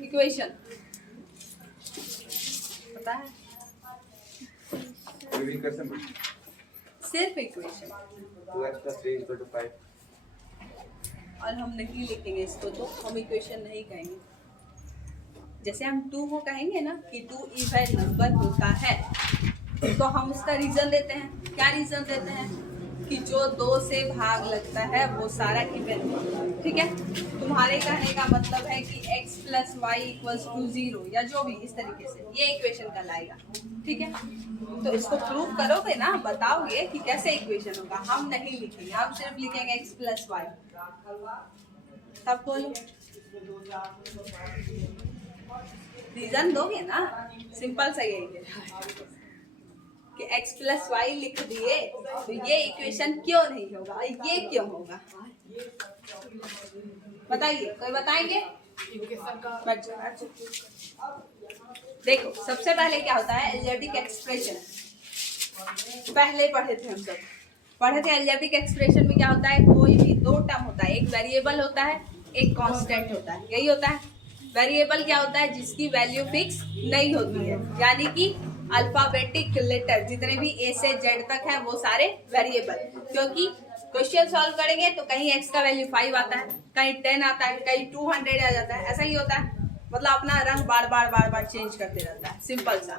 Equation पता है? सिर्फ इक्वेशन। 2x + 3 = 5। और हम नहीं लिखेंगे इसको, तो हम इक्वेशन नहीं कहेंगे। जैसे हम 2 को कहेंगे ना कि 2 इवन नंबर होता है, तो हम उसका रीजन देते हैं। क्या रीजन देते हैं? कि जो 2 से भाग लगता है वो सारा इवन है। ठीक है, तुम्हारे कहने का मतलब है कि x + y = 0 या जो भी इस तरीके से ये इक्वेशन कहलाएगा। ठीक है, तो इसको प्रूव करोगे ना, बताओगे कि कैसे इक्वेशन होगा। हम नहीं लिखेंगे, हम सिर्फ लिखेंगे x + y। तब बोलो, रीजन दोगे ना, सिंपल सा यही है कि x + y लिख दिए तो ये इक्वेशन क्यों नहीं होगा, ये क्यों होगा? बताइए, कोई बताएंगे? देखो, सबसे पहले क्या होता है अलजेब्रिक एक्सप्रेशन। पहले पढ़े थे हम सब, पढ़े थे अलजेब्रिक एक्सप्रेशन में क्या होता है, कोई भी 2 टर्म होता है, एक वेरिएबल होता है, एक कांस्टेंट होता है। यही होता है। वेरिएबल क्या होता है? जिसकी वैल्यू फिक्स नहीं होती है, यानी कि अल्फाबेटिक लेटर जितने भी A से Z तक है वो सारे वेरिएबल। क्योंकि क्वेश्चन सॉल्व करेंगे तो कहीं x का वैल्यू 5 आता है, कहीं 10 आता है, कहीं 200 आ जाता है। ऐसा ही होता है, मतलब अपना रंग बार बार चेंज करते रहता है। सिंपल सा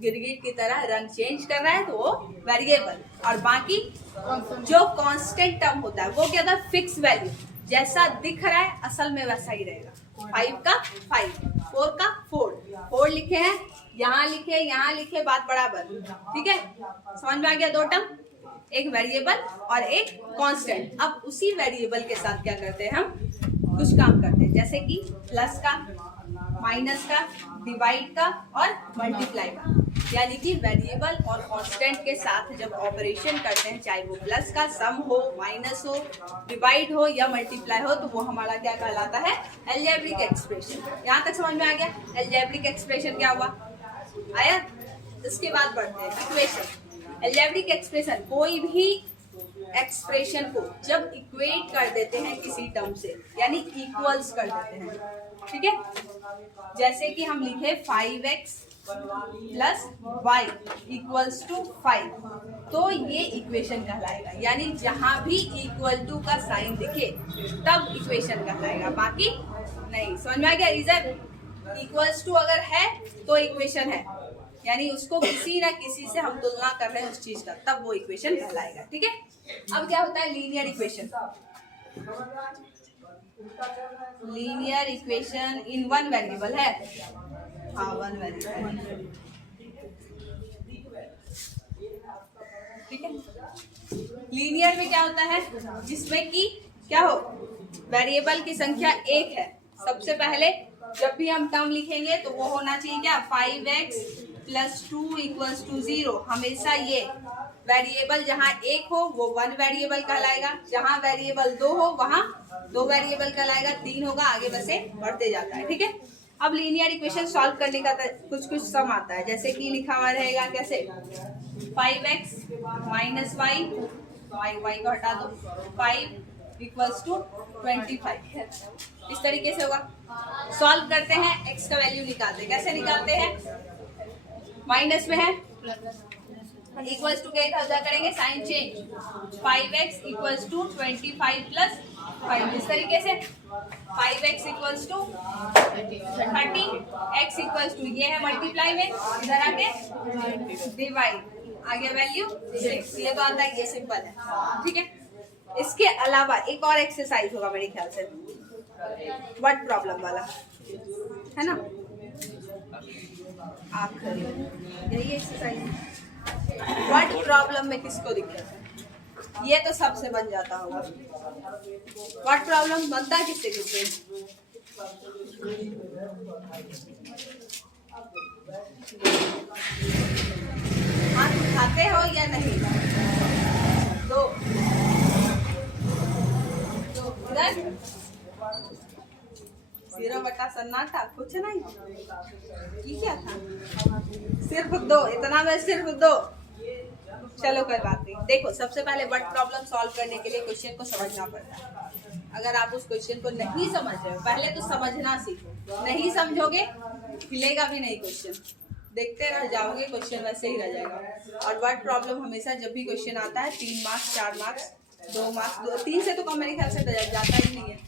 गिरगिट की तरह रंग चेंज कर रहा है, तो वो वेरिएबल। और बाकी जो कांस्टेंट टर्म होता है वो क्या होता है? Fix value. जैसा दिख रहा है असल में वैसा ही रहेगा। 5 का 5, 4 का 4 लिखे हैं, यहाँ लिखे, बात बराबर। ठीक है, समझ में आ गया? 2 टर्म, एक वेरिएबल और एक कांस्टेंट। अब उसी वेरिएबल के साथ क्या करते हैं, हम कुछ काम करते हैं, जैसे कि प्लस का, माइनस का, डिवाइड का और मल्टीप्लाई का। यानी कि वेरिएबल और कांस्टेंट के साथ जब ऑपरेशन करते हैं, चाहे वो प्लस का सम हो, माइनस हो, डिवाइड हो या मल्टीप्लाई हो, तो वो हमारा क्या कहलाता है? Algebraic expression. यहाँ तक समझ में आ गया? अलजेब्रिक एक्सप्रेशन क्या हुआ, आया? इसके बाद बढ़ते हैं इक्वेशन। अलजेब्रिक एक्सप्रेशन, कोई भी एक्सप्रेशन को जब इक्वेट कर देते हैं किसी टर्म से, यानी इक्वल्स कर देते हैं। ठीक है, जैसे कि हम लिखे 5x + y = 5, तो ये इक्वेशन कहलाएगा। यानी जहां भी = का साइन दिखे तब इक्वेशन कहलाएगा, बाकी नहीं। समझ में आ गया रीजन? = अगर है तो इक्वेशन है, यानी उसको किसी ना किसी से हम तुलना कर रहे हैं उस चीज का, तब वो इक्वेशन कहलाएगा। ठीक है, अब क्या होता है linear equation. Linear equation in 1 variable है। हाँ, 1 वेरिएबल। ठीक है, लीनियर में क्या होता है? जिसमें कि क्या हो, वेरिएबल की संख्या 1 है। सबसे पहले जब भी हम टर्म लिखेंगे तो वो होना चाहिए क्या, 5x + 2 = 0। हमेशा ये वेरिएबल जहाँ 1 हो वो 1 वेरिएबल कहलाएगा, जहाँ वेरिएबल 2 हो वहाँ 2 वेरिएबल कहलाएगा, 3 होगा, आगे बसे बढ़ते जाता है। ठीक है, अब लीनियर इक्वेशन सॉल्व करने का कुछ सम आता है, जैसे कि लिखा हुआ रहेगा कैसे, 5x - y को हटा दो, 5 = 25। इस तरीके से होगा। सॉल्व करते हैं, x का वैल्यू निकालते हैं। कैसे निकालते हैं? माइनस में है, इक्वल्स टू क्या इधर करेंगे, साइन चेंज। 5x = 25 + 5, इस तरीके से 5x = 30, x = ये है मल्टीप्लाई में, इधर आके डिवाइड, आगे वैल्यू 6। ये तो आता है, ये सिंपल है। ठीक है, इसके अलावा एक और एक्सरसाइज होगा मेरे ख्याल से, वर्ड प्रॉब्लम वाला, है ना? आखिर यही एक्सरसाइज। वर्ड प्रॉब्लम में किसको दिक्कत है? ये तो सबसे बन जाता होगा। वर्ड प्रॉब्लम बनता है किससे किससे? हाथ उठाते हो या नहीं? दो इधर 0 सन्नाटा, कुछ नहीं। ये क्या था? सिर्फ 2, इतना में सिर्फ 2। चलो कोई बात नहीं। देखो, सबसे पहले वर्ड प्रॉब्लम सॉल्व करने के लिए क्वेश्चन को समझना पड़ता है। अगर आप उस क्वेश्चन को नहीं समझ रहे हो, पहले तो समझना सीखो, नहीं समझोगे मिलेगा भी नहीं क्वेश्चन, देखते रह जाओगे क्वेश्चन वैसे ही रह जाएगा। और वर्ड प्रॉब्लम हमेशा जब भी क्वेश्चन आता है 3 मार्क्स 4 मार्क्स 2 मार्क्स 3 से तो कम मेरे ख्याल से जाता ही नहीं है,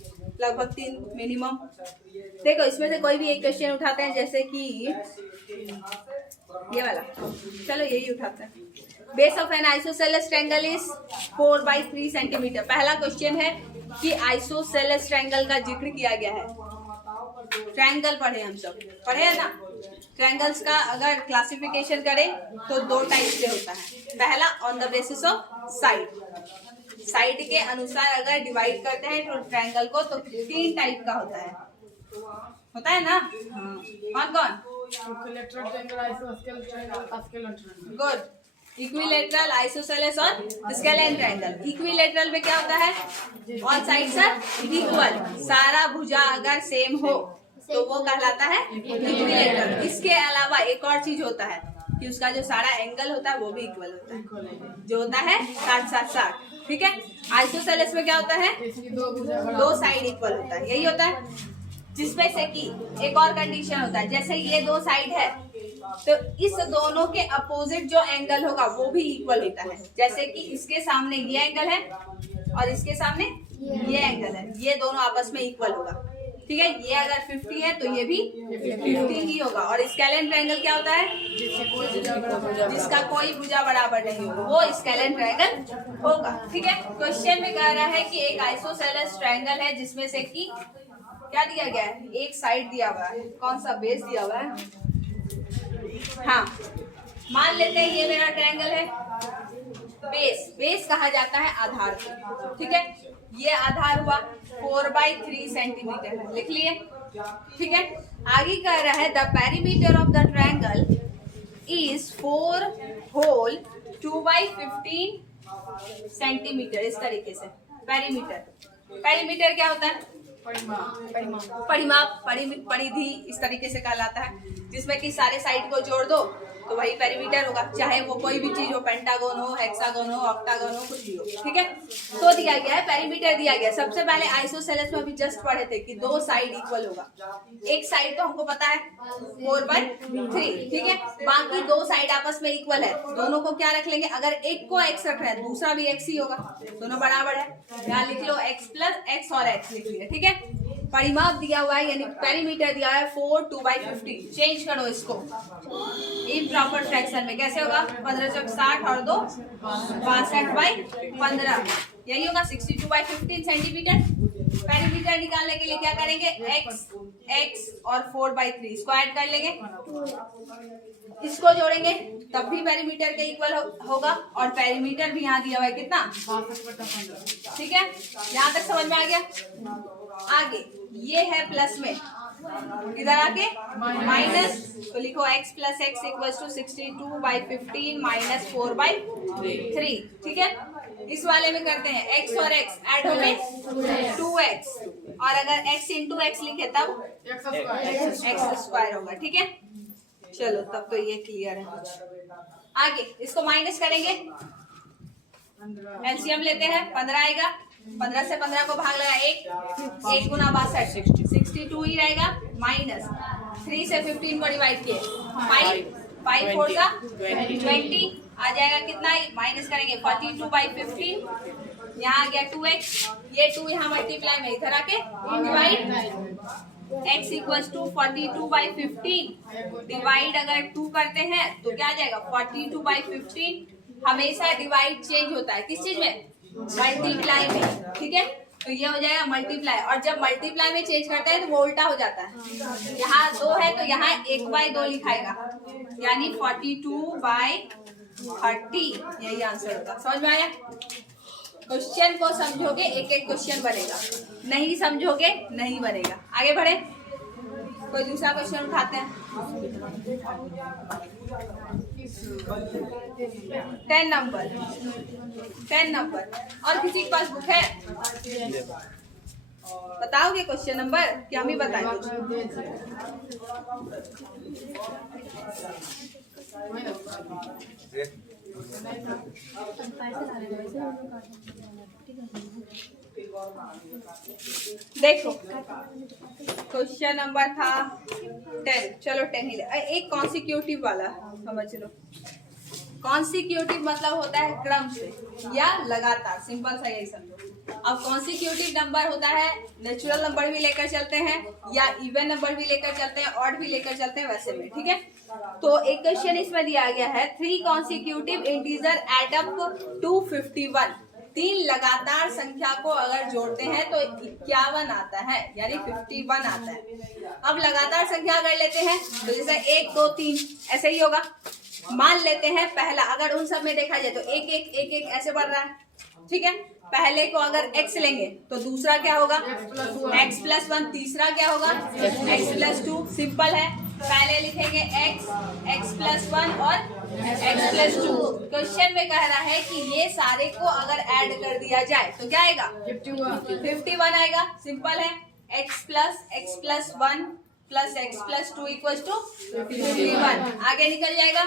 लगभग 3 मिनिमम। देखो इसमें से कोई भी एक क्वेश्चन उठाते हैं, जैसे कि ये वाला, चलो यही उठाते हैं। Base of N isosceles triangle is 4/3 centimetre. पहला क्वेश्चन है कि आइसोसेलेस ट्रायंगल का जिक्र किया गया है। ट्रायंगल पढ़े हम सब, पढ़े है ना। ट्रायंगल्स का अगर क्लासिफिकेशन करें तो 2 टाइप से होता है। पहला on the basis of side, side के अनुसार अगर डिवाइड करते हैं तो ट्रायंगल को, तो 3 टाइप का होता है ना। कौन कौन? गुड। इक्विलेटरल, आइसोसेलेस और स्केलेन ट्रायंगल। इक्विलेटरल में क्या होता है? ऑल साइड्स आर इक्वल, सारा भुजा अगर सेम हो तो वो कहलाता है इक्विलेटरल। इसके अलावा एक और चीज होता है कि उसका जो सारा एंगल होता है वो भी इक्वल होता है, जो होता है 60-60-60। ठीक है। आइसोसेलेस में क्या होता है? 2 साइड इक्वल होता है, यही होता है। जिसमें से कि एक और कंडीशन होता है, जैसे ये 2 साइड है तो इस दोनों के अपोजिट जो एंगल होगा वो भी इक्वल होता है। जैसे कि इसके सामने ये एंगल है और इसके सामने ये एंगल है, ये दोनों आपस में इक्वल होगा। ठीक है। ये अगर 50 है तो ये भी 50 ही होगा। और स्केलेन ट्रायंगल क्या होता है? जिसका कोई भुजा बराबर नहीं होगा वो स्केलेन ट्रायंगल होगा। ठीक है। क्वेश्चन में कह रहा है कि एक आइसोसेलेस ट्रायंगल है जिसमें से कि क्या दिया गया है? एक साइड दिया हुआ है, कौन सा? बेस दिया हुआ है। हाँ, मान लेते हैं ये मेरा ट्रायंगल है। बेस कहा जाता है आधार को। ठीक है। ये आधार हुआ 4/3 सेंटीमीटर है, लिख लिए। ठीक है। आगे कह रहा है the perimeter of the triangle is 4 whole 2/15 centimetre. इस तरीके से पेरीमीटर क्या होता है? परिमाप, परिधि इस तरीके से कहलाता है, जिसमें कि सारे साइड को जोड़ दो तो वही पेरीमीटर होगा, चाहे वो कोई भी चीज हो, पेंटागन हो, हेक्सागन हो, ऑक्टागन हो, कुछ भी हो। ठीक है। तो दिया गया है, पेरीमीटर दिया गया। सबसे पहले आइसोसेलेस में अभी जस्ट पढ़े थे कि 2 साइड इक्वल होगा। एक साइड तो हमको पता है 4/3। ठीक है। बाकी 2 साइड आपस में इक्वल है, दोनों को क्या रख लेंगे? अगर एक को x रख रहे हैं दूसरा भी x ही होगा, दोनों बराबर है। यहाँ लिख लो x + x और x लिख लिया। ठीक है। परिमाप दिया हुआ है यानी पेरीमीटर दिया है 4 2/15। चेंज करो इसको इम्प्रॉपर फ्रैक्शन में, कैसे होगा? 15 × 60 और 2 62/15, यही होगा 62/15 सेंटीमीटर। पेरीमीटर निकालने के लिए क्या करेंगे? x और 4/3 इसको ऐड कर लेंगे, इसको जोड़ेंगे तब भी पेरीमीटर के इक्वल होगा। और पेरीमीटर भी यहाँ दिया हुआ है कितना? 62/15। ठीक है। यहाँ तक समझ में आ गया। आगे ये है प्लस में, इधर आके माइनस, तो लिखो x + x = 62/15 - 4/3। ठीक है। इस वाले में करते हैं x और x ऐड होंगे 2x, और अगर x × x लिखे तब x² होगा। ठीक है। चलो तब तो ये क्लियर है। आगे इसको माइनस करेंगे, एलसीएम लेते हैं, 15 आएगा। 15 से 15 को भाग लगा 1 × 62 62 ही रहेगा, माइनस 3 से 15 को डिवाइड किए 5 4 का 20 आ जाएगा। कितना माइनस करेंगे? 42/15। यहाँ आ गया 2x, ये 2 यहाँ मल्टीप्लाई में इधर आके डिवाइड, x = 42/15 डिवाइड अगर 2 करते हैं तो क्या आ जाएगा? 42/15। हमेशा डिवाइड चेंज होता है किस चीज में? मल्टीप्लाई में। ठीक है। तो ये हो जाएगा मल्टीप्लाई, और जब मल्टीप्लाई में चेंज करते हैं तो वो उल्टा हो जाता है। यहाँ 2 है तो यहाँ 1/2 लिखाएगा, यानी 42/30, यही आंसर होगा। समझ में आया? क्वेश्चन को समझोगे एक एक क्वेश्चन बनेगा, नहीं समझोगे नहीं बनेगा। आगे बढ़े, कोई दूसरा क्वेश्चन उठाते हैं। 10 नंबर और किसी के पास बुक है? बताओगे क्वेश्चन नंबर कि हम ही बताएं? देखो क्वेश्चन नंबर था 10, चलो 10 ही एक कॉन्सिक्यूटिव वाला समझ लो। कॉन्सिक्यूटिव मतलब होता है क्रम से या लगातार, सिंपल सा यही समझो। अब कॉन्सिक्यूटिव नंबर होता है नेचुरल नंबर भी लेकर चलते हैं या इवन नंबर भी लेकर चलते हैं, ऑड भी लेकर चलते हैं, वैसे में, ठीक है। तो एक क्वेश्चन इसमें दिया गया है 3 consecutive integer add up to 51। 3 लगातार संख्या को अगर जोड़ते हैं तो 51 आता है, यानी 51 आता है। अब लगातार संख्या अगर लेते हैं तो जैसे 1 2 3 ऐसे ही होगा। मान लेते हैं पहला, अगर उन सब में देखा जाए तो 1 1 1 1 ऐसे बढ़ रहा है, ठीक है। पहले को अगर x लेंगे तो दूसरा क्या होगा x प्लस 1, तीसरा क्या होगा x प्लस 2। सिंपल है, पहले लिखेंगे x प्लस 1 और x प्लस 2। क्वेश्चन में कह रहा है कि ये सारे को अगर ऐड कर दिया जाए तो क्या आएगा 51 आएगा। सिंपल है, x plus 1 plus x plus 2 equal to 51। आगे निकल जाएगा,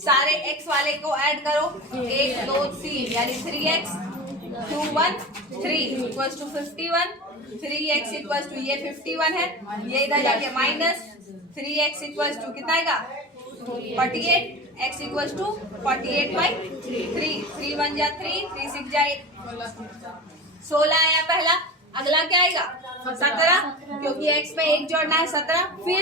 सारे x वाले को ऐड करो 1 2 3 यानी 3x 2 1 3 equal to 51। 3x equal to ये 51 है, ये इधर जाके माइनस 3x इक्वल टू कितना आएगा 48। x equal to 48/3। 3 1 जा 3, 3 6 जा 16 आया पहला। अगला क्या आएगा 17, क्योंकि x में 1 जोड़ना है 17। फिर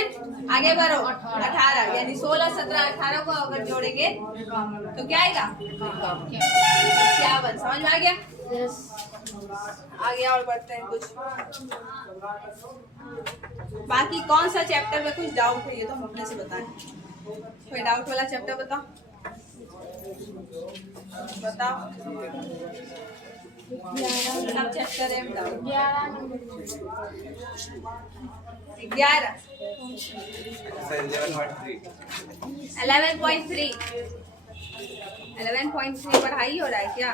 आगे बढ़ो 18, यानी 16 17 18 को अगर जोड़ेंगे तो क्या आएगा 51। समझ में आ गया? आगे और बढ़ते हैं। कुछ बाकी कौन सा चैप्टर में कुछ डाउट है ये तो हम अपने से बताएं। कोई डाउट वाला चैप्टर बताओ। सब चैप्टर है 11 11.3 पढ़ाई हो रहा है क्या?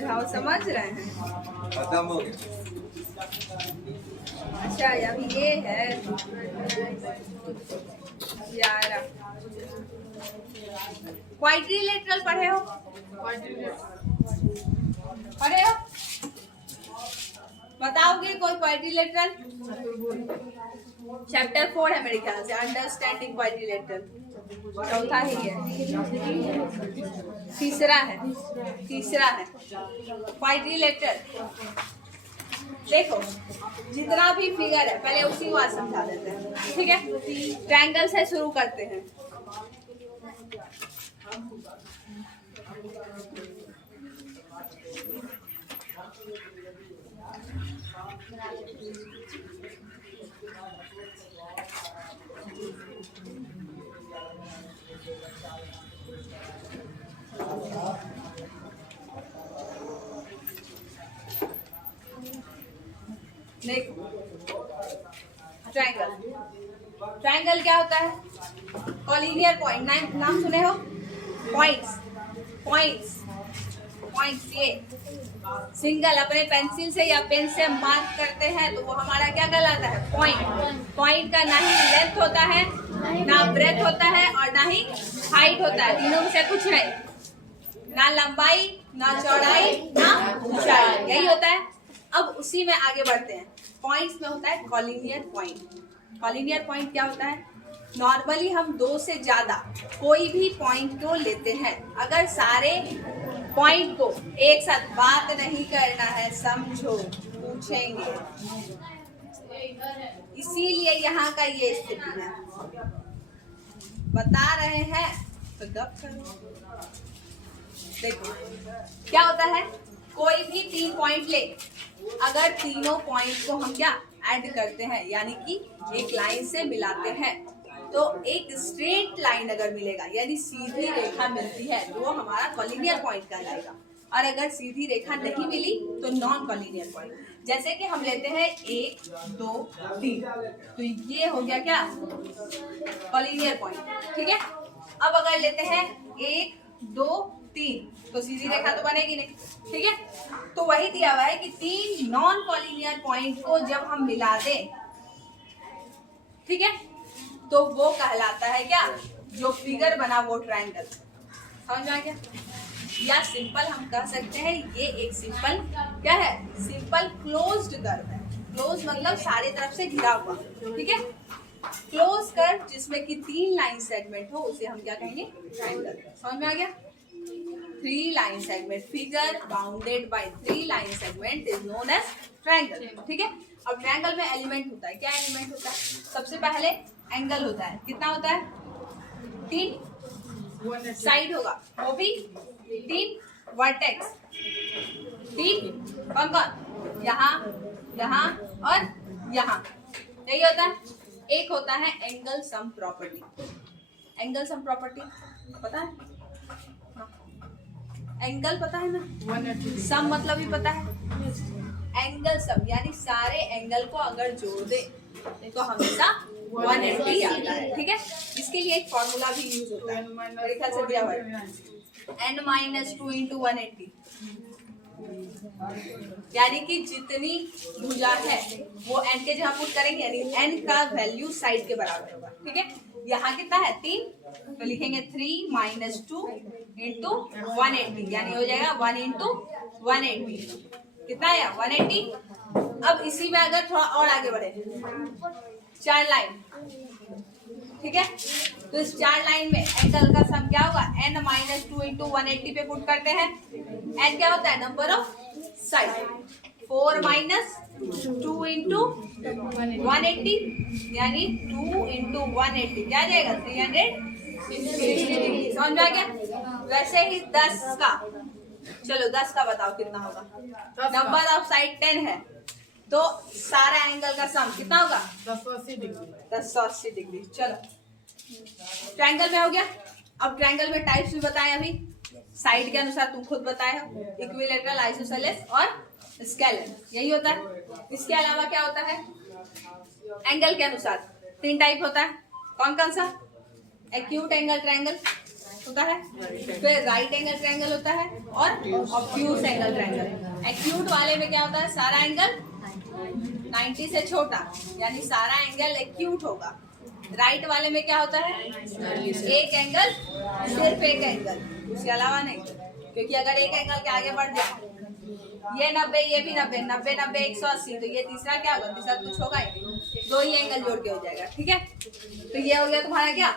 हम समझ रहे हैं। खत्म हो गया। अच्छा अभी ये है 11। क्वाड्रिलेटरल पढ़े हो? बताओगे कोई क्वाड्रिलेटरल? चैप्टर 4 है मेरे ख्याल से, अंडरस्टैंडिंग क्वाड्रिलेटरल। चौथा ही है, तीसरा है क्वाड्रिलेटरल। देखो जितना भी फिगर है पहले उसी को आज समझा देते हैं, ठीक है। ट्रायंगल से शुरू करते हैं। देखो ट्रायंगल क्या होता है? कॉलिनियर पॉइंट, नाम सुने हो? पॉइंट्स ये सिंगल अपने पेंसिल से या पेन से मार्क करते हैं तो वो हमारा क्या कहलाता है? पॉइंट का ना ही लेंथ होता है, ना ब्रेथ होता है और ना ही हाइट होता है। तीनों में से कुछ नहीं, ना लंबाई ना चौड़ाई ना ऊंचाई, यही होता है। अब उसी में आगे बढ़ते हैं। पॉइंट्स में होता है कॉलिनियर पॉइंट क्या होता है? नॉर्मली हम 2 से ज्यादा कोई भी पॉइंट को लेते हैं। अगर सारे पॉइंट को एक साथ बात नहीं करना है, समझो, पूछेंगे, इसीलिए यहाँ का ये स्थिति है। बता रहे हैं तो गप करो। देखो क्या होता है, कोई भी 3 पॉइंट ले, अगर तीनों पॉइंट को हम क्या ऐड करते हैं, यानी कि एक लाइन से मिलाते हैं, तो एक स्ट्रेट लाइन अगर मिलेगा यानी सीधी रेखा मिलती है तो वो हमारा कॉलिनियर पॉइंट कहलाएगा। और अगर सीधी रेखा नहीं मिली तो नॉन कॉलिनियर पॉइंट। जैसे कि हम लेते हैं 1 2 3, तो ये हो गया क्या कॉलिनियर पॉइंट, ठीक है। अब अगर लेते हैं 1 2 3 तो सीधी रेखा तो बनेगी नहीं, ठीक है। तो वही दिया हुआ है कि 3 नॉन कॉलिनियर पॉइंट को जब हम मिला दें, ठीक है, तो वो कहलाता है क्या, जो फिगर बना वो ट्रायंगल। समझ में आ गया? या सिंपल हम कह सकते हैं ये एक सिंपल क्या है, सिंपल क्लोज्ड कर्व है। क्लोज मतलब सारे तरफ से घिरा हुआ, ठीक है। क्लोज कर्व जिसमें कि 3 लाइन सेगमेंट हो उसे हम क्या कहेंगे, ट्रायंगल। समझ में आ गया? 3 line segment, figure bounded by 3 line segment is known as triangle, ठीक है। अब ट्रायंगल में एलिमेंट होता है, क्या एलिमेंट होता है? सबसे पहले एंगल होता है, कितना होता है, 3 साइड होगा, वो भी 3 वर्टेक्स, 3 कौन कौन, यहाँ यहाँ और यहाँ, यही होता है। एक होता है angle sum property. Angle sum property पता है? एंगल पता है ना, सम मतलब भी पता है। एंगल सम यानी सारे एंगल को अगर जोड़ दे तो हमेशा 180 आता है, ठीक है। इसके लिए एक फॉर्मूला भी यूज होता है, मेरे ख्याल से दिया हुआ है, n-2 इंटू 180, यानी कि जितनी भुजा है वो n के जहाँ पुट करेंगे, यानी n का वैल्यू साइड के बराबर होगा, ठीक है। यहाँ कितना है 3, तो लिखेंगे 3 - 2 इंटू 180, यानी हो जाएगा 1 इंटू 180, कितना है 180। अब इसी में अगर थोड़ा और आगे बढ़े, 4 लाइन, ठीक है, तो इस 4 लाइन में एंगल का सम क्या होगा, n-2 इंटू 180 पे पुट करते हैं। n क्या होता है, नंबर ऑफ साइड, 4 - 2 इंटू 180, यानी 2 इंटू 180 क्या जाएगा 360 डिग्री। समझ में आ गया? वैसे ही 10 का, चलो 10 का बताओ कितना होगा, नंबर ऑफ साइड 10 है, तो सारा एंगल का सम कितना होगा 1080 डिग्री। चलो ट्रायंगल में हो गया। अब ट्रायंगल में टाइप्स भी बताए अभी, साइड के अनुसार तुम खुद बताए हो, इक्विलैटरल, आइसोसेलेस और स्केलर, यही होता है। इसके अलावा क्या होता है, एंगल के अनुसार 3 टाइप होता है, कौन कौन सा, एक्यूट एंगल ट्रायंगल होता है, फिर राइट एंगल ट्रायंगल होता है, और ऑब्ट्यूज एंगल ट्रायंगल। एक्यूट वाले में क्या होता है, सारा एंगल 90 से छोटा, यानी सारा एंगल एक्यूट होगा। राइट वाले में क्या होता है, एक एंगल, सिर्फ एक एंगल, उसके अलावा नहीं, क्योंकि अगर एक एंगल के आगे बढ़ जाए, ये 90 ये भी 90, 90 90 180, तो ये तीसरा क्या होगा, तीसरा कुछ होगा ही नहीं, 2 ही एंगल जोड़ के हो जाएगा, ठीक है। तो ये हो गया तुम्हारा क्या,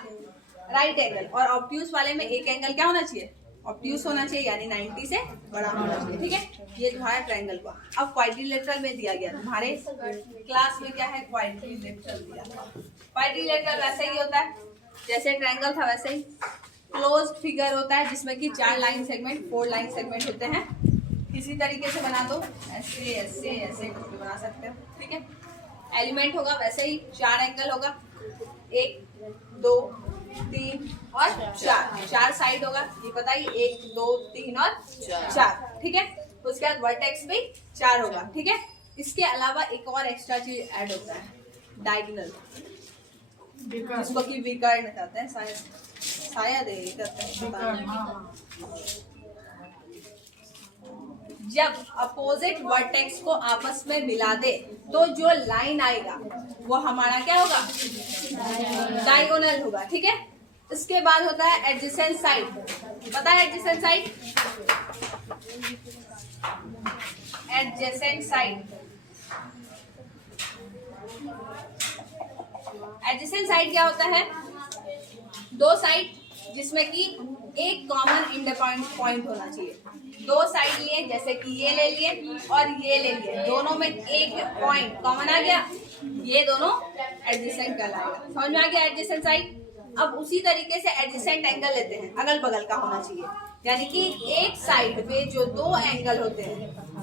राइट एंगल। और ऑब्ट्यूज वाले में एक एंगल क्या होना चाहिए, ऑब्ट्यूज होना चाहिए, यानी 90 से बड़ा होना चाहिए, ठीक है। ये तुम्हारा ट्रायंगल हुआ। अब क्वाड्रिलेटरल में दिया गया, तुम्हारे क्लास में क्या है, क्वाड्रिलेटरल दिया। क्वाड्रिलेटरल वैसे ही होता है जैसे ट्रायंगल था, वैसे ही क्लोज्ड फिगर होता है जिसमें कि 4 लाइन सेगमेंट, 4 लाइन सेगमेंट होते हैं। किसी तरीके से बना दो, ऐसे ऐसे ऐसे करके बना सकते हो, ठीक है। एलिमेंट होगा वैसे ही, 4 एंगल होगा, 1 2 3 और 4 साइड होगा, ये पता ही, 1 2 3 और 4, ठीक है। उसके बाद वर्टेक्स भी 4 होगा, ठीक है। इसके अलावा एक और एक्स्ट्रा चीज ऐड होता है, डायगोनल, जिसको कि विकर्ण कहते हैं, शायद जब अपोजिट वर्टेक्स को आपस में मिला दे तो जो लाइन आएगा वो हमारा क्या होगा, डायगोनल होगा, ठीक है। इसके बाद होता है एडजेसेंट साइड, पता है adjacent side, adjacent side, adjacent side क्या होता है, 2 साइड जिसमें कि एक कॉमन इंटरपॉइंट पॉइंट होना चाहिए। 2 साइड लिए, जैसे कि ये ले लिए और ये ले लिए, दोनों में एक पॉइंट कॉमन आ गया, ये दोनों एडजेसेंट कहलाएगा। समझ में आ गया एडजेसेंट साइड। अब उसी तरीके से एडजेसेंट एंगल लेते हैं, अगल बगल का होना चाहिए, यानी कि एक साइड पे जो 2 एंगल होते हैं,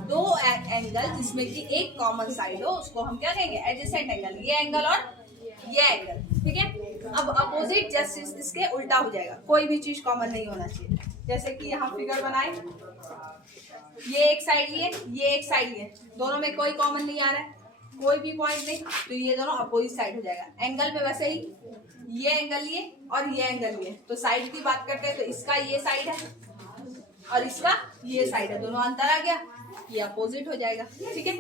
2 एंगल जिसमें कि एक कॉमन साइड हो, उसको हम क्या कहेंगे, एडजेसेंट एंगल। ये एंगल और ये एंगल, ठीक है। अब अपोजिट जस्ट इसके उल्टा हो जाएगा, कोई भी चीज कॉमन नहीं होना चाहिए। जैसे कि यहाँ फिगर बनाए, ये एक साइड लिए, ये एक साइड लिए, दोनों में कोई कॉमन नहीं आ रहा है, कोई भी पॉइंट नहीं, तो ये दोनों अपोजिट साइड हो जाएगा। एंगल में वैसे ही, ये एंगल लिए और ये एंगल लिए, तो साइड की बात करते हैं तो इसका ये साइड है और इसका ये साइड है, दोनों अंतर आ गया, ये अपोजिट हो जाएगा, ठीक है।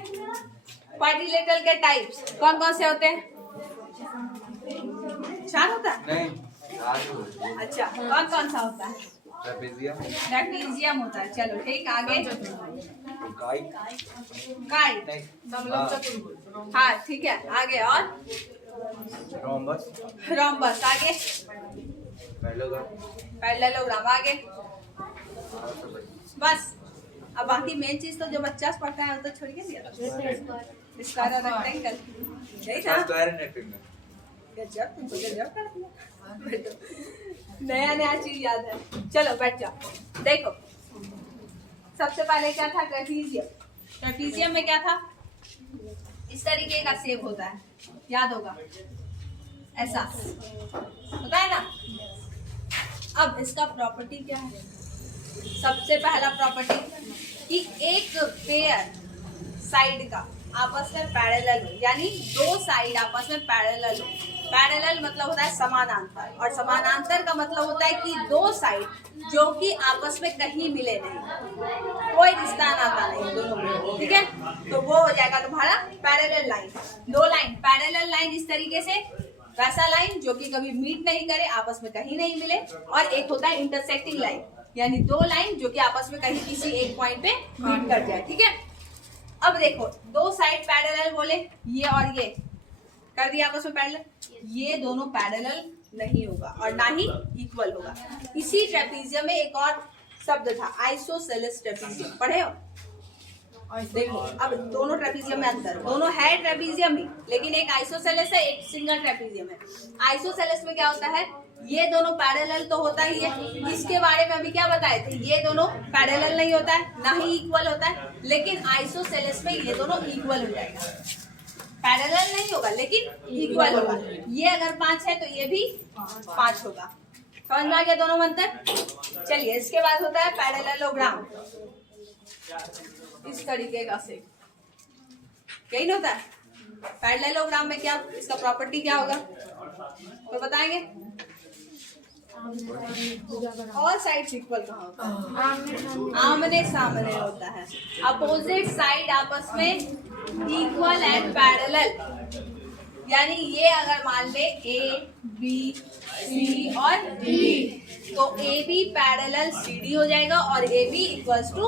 क्वाड्रिलेटरल के टाइप्स कौन कौन से होते हैं, चार होता है? नहीं, चार। अच्छा, कौन कौन सा होता है? ट्रेपेजियम, ट्रेपीजियम होता है। चलो ठीक, आगे काइट, काइट। नहीं, हाँ ठीक है, आगे और रोम्बस, रोम्बस, आगे पैरेललोग्राम, पैरेललोग्राम, आगे बस। अब बाकी मेन चीज तो जो बच्चा पढ़ता है वो तो छोड़ के दिया। स्क्वायर और रेक्टेंगल, यही था। Square and rectangle. गजब, तुमको गजब कर दिया। नया नया चीज याद है। चलो बैठ जाओ। देखो सबसे पहले क्या था? ट्रेपीजियम। ट्रेपीजियम में क्या था? इस तरीके का शेप होता है, याद होगा, ऐसा होता है ना। अब इसका प्रॉपर्टी क्या है? सबसे पहला प्रॉपर्टी कि एक पेयर साइड का आपस में पैरेलल हो, यानी दो साइड आपस में पैरेलल हो। पैरेलल मतलब होता है समानांतर, और समानांतर का मतलब होता है कि दो साइड जो कि आपस में कहीं मिले नहीं, कोई रिश्ता नाता नहीं दोनों में, ठीक है। तो वो हो जाएगा तुम्हारा पैरेलल लाइन। दो लाइन पैरेलल लाइन इस तरीके से, वैसा लाइन जो कि कभी मीट नहीं करे, आपस में कहीं नहीं मिले, और एक होता है इंटरसेक्टिंग लाइन, यानी दो लाइन जो कि आपस में कहीं किसी एक पॉइंट पे मीट कर जाए, ठीक है। अब देखो दो साइड पैरेलल बोले, ये और ये कर दिया आपस में पैरेलल, ये दोनों पैरेलल नहीं होगा और ना ही इक्वल होगा। इसी ट्रेपीजियम में एक और शब्द था, आइसोसेलेस ट्रेपीजियम, पढ़े हो? देखो अब दोनों ट्रेपीजियम में अंतर, दोनों है ट्रेपीजियम ही, लेकिन एक आइसोसेलेस है, एक सिंगल ट्रेपीजियम है। आइसोसेलेस में क्या होता है? ये दोनों पैरेलल तो होता ही है, इसके बारे में अभी क्या बताए थे? ये दोनों पैरेलल नहीं होता है, ना ही इक्वल होता है, लेकिन आइसोसेलेस में ये दोनों इक्वल हो जाएगा। पैरेलल नहीं होगा लेकिन इक्वल होगा। ये अगर 5 है तो ये भी 5 होगा। समझ में आ गया दोनों में अंतर? चलिए इसके बाद होता है पैरेललोग्राम। इस तरीके का से यही नहीं होता है। पैरेललोग्राम में क्या, इसका प्रॉपर्टी क्या होगा तो बताएंगे? ऑल साइड्स इक्वल कहाँ होता है? आमने सामने होता है। अपोजिट साइड आपस में इक्वल एंड पैरेलल, यानी ये अगर मान ले ए बी सी और डी, तो A B parallel C D हो जाएगा और A B equals to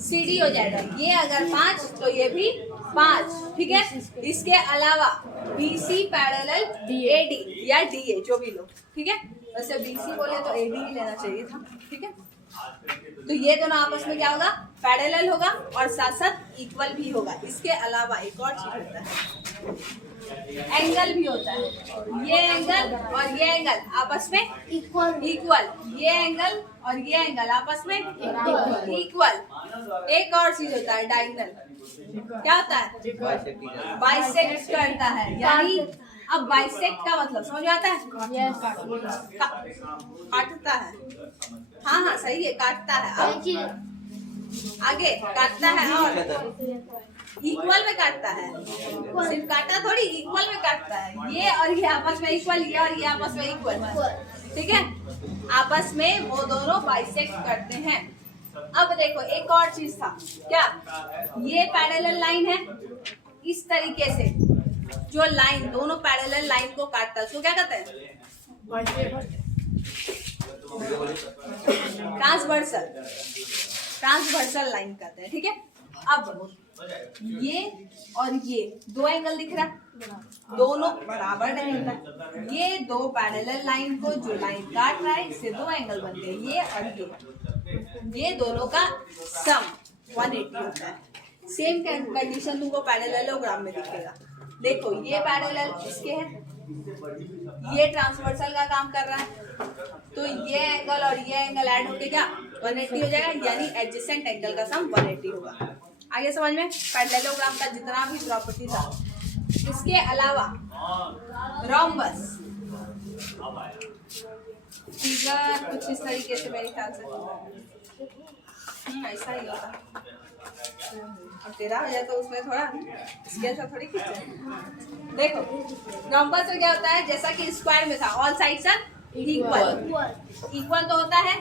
C D हो जाएगा। ये अगर 5 तो ये भी 5, ठीक है। इसके अलावा B C parallel A D या डी ए, जो भी लो, ठीक है। वैसे बी सी बोले तो ए डी ही लेना चाहिए था, ठीक है। तो ये दोनों आपस में क्या होगा? पैरेलल होगा और साथ साथ इक्वल भी होगा। इसके अलावा एक और चीज होता है, एंगल भी होता है। ये एंगल और ये एंगल आपस में इक्वल, ये एंगल और ये एंगल आपस में इक्वल। एक और चीज होता है डायगोनल। क्या होता है? बाइसेक्ट करता है, यानी अब बाइसेक्ट का मतलब समझ में आता है? काटता है। हाँ हाँ सही है, काटता है। आगे काटता है और इक्वल में काटता है, सिर्फ काटा थोड़ी, इक्वल में काटता है। ये और ये आपस में इक्वल, ये और ये आपस में इक्वल, ठीक है। आपस में वो दोनों बाइसेक्ट करते हैं। अब देखो एक और चीज था, क्या? ये पैरेलल लाइन है, इस तरीके से जो लाइन दोनों पैरेलल लाइन को काटता है उसको क्या कहते हैं? ट्रांसवर्सल लाइन कहते हैं, ठीक है। अब ये और ये दो एंगल दिख रहा है, दोनों बराबर नहीं होता। ये दो पैरेलल लाइन को जो लाइन काट रहा है, इससे दो एंगल बन गए, ये और ये दोनों का सम 180 होता है। सेम कंडीशन तुमको पैरेललोग्राम में दिखेगा। देखो ये पैरेलल इसके है, ये ट्रांसवर्सल का काम कर रहा है, तो ये एंगल और ये एंगल ऐड होके क्या 180 हो जाएगा, यानी एडजेसेंट एंगल का सम 180 होगा। आगे समझ में? पैरेललोग्राम का जितना भी प्रॉपर्टी था। इसके अलावा रोम्बस फिगर कुछ इस तरीके से, मेरे ख्याल से ऐसा ही होगा। अब तेरा हो जाए तो उसमें थोड़ा इसके ऐसा थोड़ी खींचे। देखो रोम्बस में क्या होता है, जैसा कि स्क्वायर में था, all sides are equal. Equal तो होता है,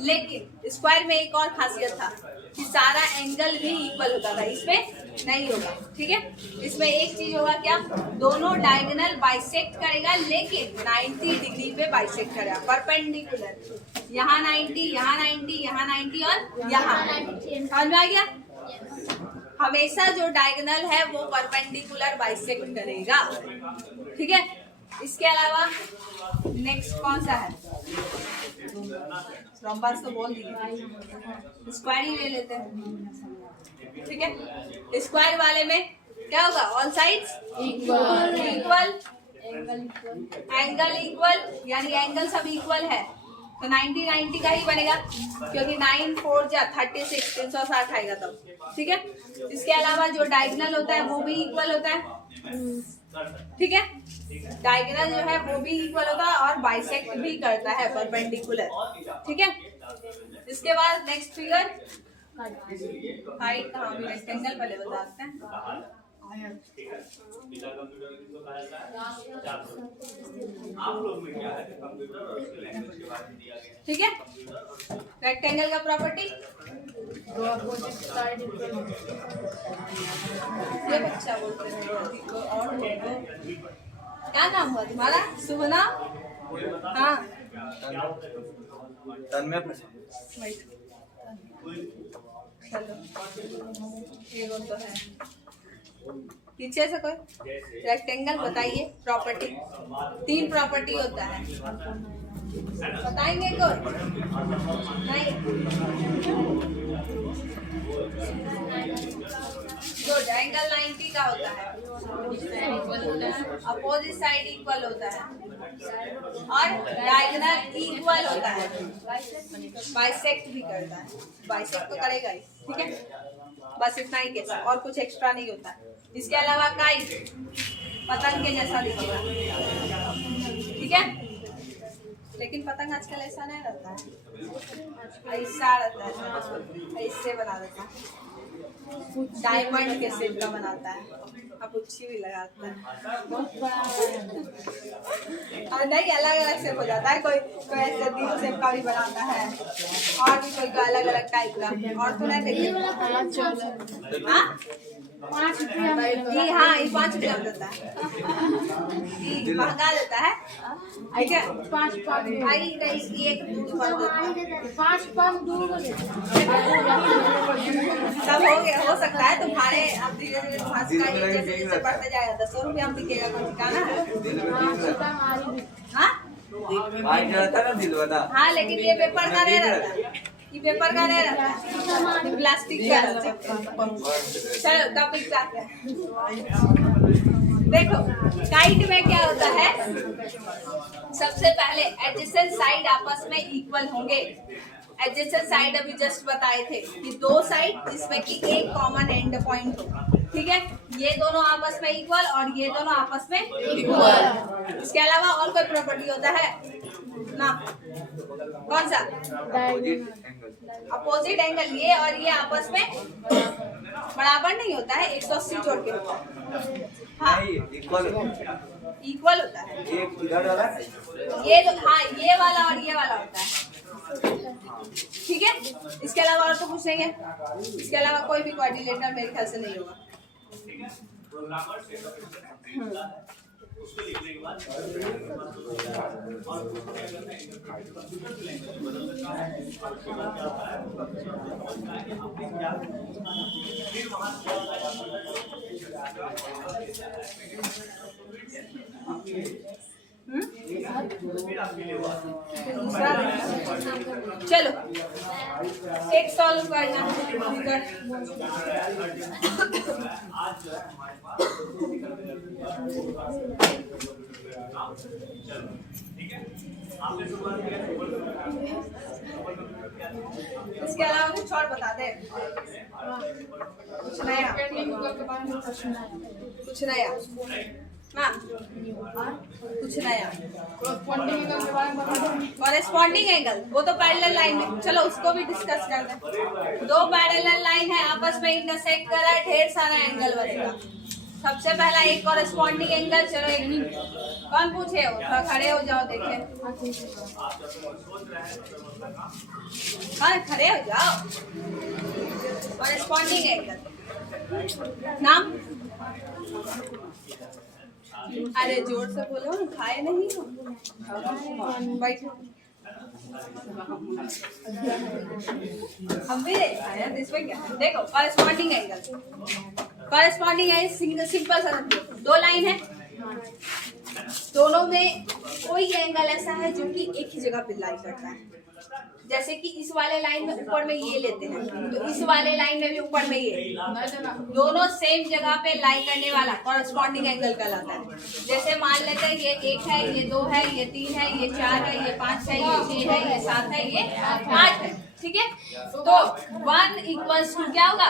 लेकिन स्क्वायर में एक और खासियत था कि सारा एंगल भी इक्वल होता था, इसमें नहीं होगा। ठीक है, इसमें एक चीज होगा क्या, दोनों डायगोनल बाइसेक्ट करेगा, लेकिन 90 डिग्री पे बाइसेक्ट करेगा, परपेंडिकुलर। यहाँ 90, यहाँ 90, यहाँ 90 और यहाँ। समझ में आ गया? हमेशा जो डायगोनल है वो परपेंडिकुलर बाइसेक्ट करेगा। ठीक है, इसके अलावा नेक्स्ट कौन सा है? रोम्बस तो बोल दिए, स्क्वायर ही ले लेते हैं। ठीक है, स्क्वायर वाले में क्या होगा, all sides equal, angle equal, यानी एंगल सब इक्वल है, तो 90 90 का ही बनेगा, क्योंकि 9 4 जा 36, 360 आएगा तब। ठीक है, इसके अलावा जो डायगोनल होता है वो भी इक्वल होता है। ठीक है, डायगोनल जो है वो भी इक्वल होता है और बाइसेक्ट भी करता है परपेंडिकुलर। ठीक है, इसके बाद नेक्स्ट फिगर हाइट कहाँ भी, रेक्टेंगल पहले बताते हैं। ठीक है, रेक्टेंगल का प्रॉपर्टी, ये बच्चा बोलते हैं और क्या नाम हुआ तुम्हारा, शुभ नाम? हाँ, तन्मय प्रसाद। चलो, ये वो तो है। पीछे से कोई रेक्टेंगल बताइए प्रॉपर्टी, 3 प्रॉपर्टी होता है, बताएंगे कोई? नहीं, जो एंगल 90 का होता है, अपोजिट साइड इक्वल होता है और डायगोनल इक्वल होता है, बाइसेक्ट भी करता है, बाइसेक्ट तो करेगा ही। ठीक है, बस इतना ही केस, और कुछ एक्स्ट्रा नहीं होता है। इसके अलावा काइट, पतंग के जैसा दिखेगा। ठीक है, लेकिन पतंग आजकल ऐसा नहीं रहता है, ऐसा रहता है, ऐसे बना देता है, डायमंड के शेप का बनाता है, अब उच्छी भी लगाता है, और नहीं अलग अलग शेप हो जाता है, कोई ऐसे दिल शेप का भी बनाता है, और भी कोई अलग अलग टाइप का। और तो नहीं देखिए, हाँ 5 रुपया, हाँ ये 5 रुपया देता है, महंगा देता है। ठीक है, 5 भाई नहीं, एक दूध 5 सब हो गया, हो सकता है तुम्हारे, अब धीरे धीरे तुम्हारा जैसे जैसे बढ़ते जाएगा, 200 रुपया हम बिकेगा, कोई ठिकाना है? हाँ, लेकिन ये पेपर का नहीं रहता, ये पेपर का नहीं रहता, प्लास्टिक का रहता है। चलो टॉपिक पे आते हैं। देखो काइट में क्या होता है, सबसे पहले एडजेसेंट साइड आपस में इक्वल होंगे। एडजेसेंट साइड अभी जस्ट बताए थे कि 2 साइड जिसमें कि एक कॉमन एंड पॉइंट हो। ठीक है, ये दोनों आपस में इक्वल और ये दोनों आपस में इक्वल। इसके अलावा और कोई प्रॉपर्टी होता है ना, कौन सा? अपोजिट एंगल, ये और ये आपस में बराबर नहीं होता है, 180 जोड़ के होता है। हाँ, इक्वल होता है, ये हाँ ये वाला और ये वाला होता है। ठीक है, इसके अलावा और तो पूछेंगे, इसके अलावा कोई भी क्वाड्रिलेटरल मेरे ख्याल से नहीं होगा। दूसरा चलो एक सॉल्व करना इसके अलावा कुछ और बता दे, कुछ नया हाँ कुछ नया। कॉरेस्पॉन्डिंग एंगल वो तो पैरेलल लाइन है, चलो उसको भी डिस्कस कर लें। 2 पैरेलल लाइन है, आपस में इंटरसेक्ट कर रहा है, ढेर सारा एंगल बनेगा। सबसे पहला एक कॉरेस्पॉन्डिंग एंगल, चलो एक कौन पूछे हो, थोड़ा खड़े हो जाओ देखे, हाँ खड़े हो जाओ। कॉरेस्पॉन्डिंग एंगल नाम, अरे जोर से बोलो ना, खाए नहीं हो, बैठो। हम भी खाया, इसमें क्या है? देखो कॉरेस्पॉन्डिंग एंगल, कॉरेस्पॉन्डिंग है सिंपल सा, दो लाइन है, दोनों में कोई एंगल ऐसा है जो कि एक ही जगह पे लाई करता है। जैसे कि इस वाले लाइन में ऊपर में ये लेते हैं, तो इस वाले लाइन में भी ऊपर में ये, दोनों सेम जगह पे लाई करने वाला कॉरेस्पॉन्डिंग एंगल कहलाता है। जैसे मान लेते हैं ये 1 है, ये 2 है, ये 3 है, ये 4 है, ये 5 है, ये 6 है, ये 7 है, ये 8 है, ठीक है। तो 1 इक्वल्स टू क्या होगा,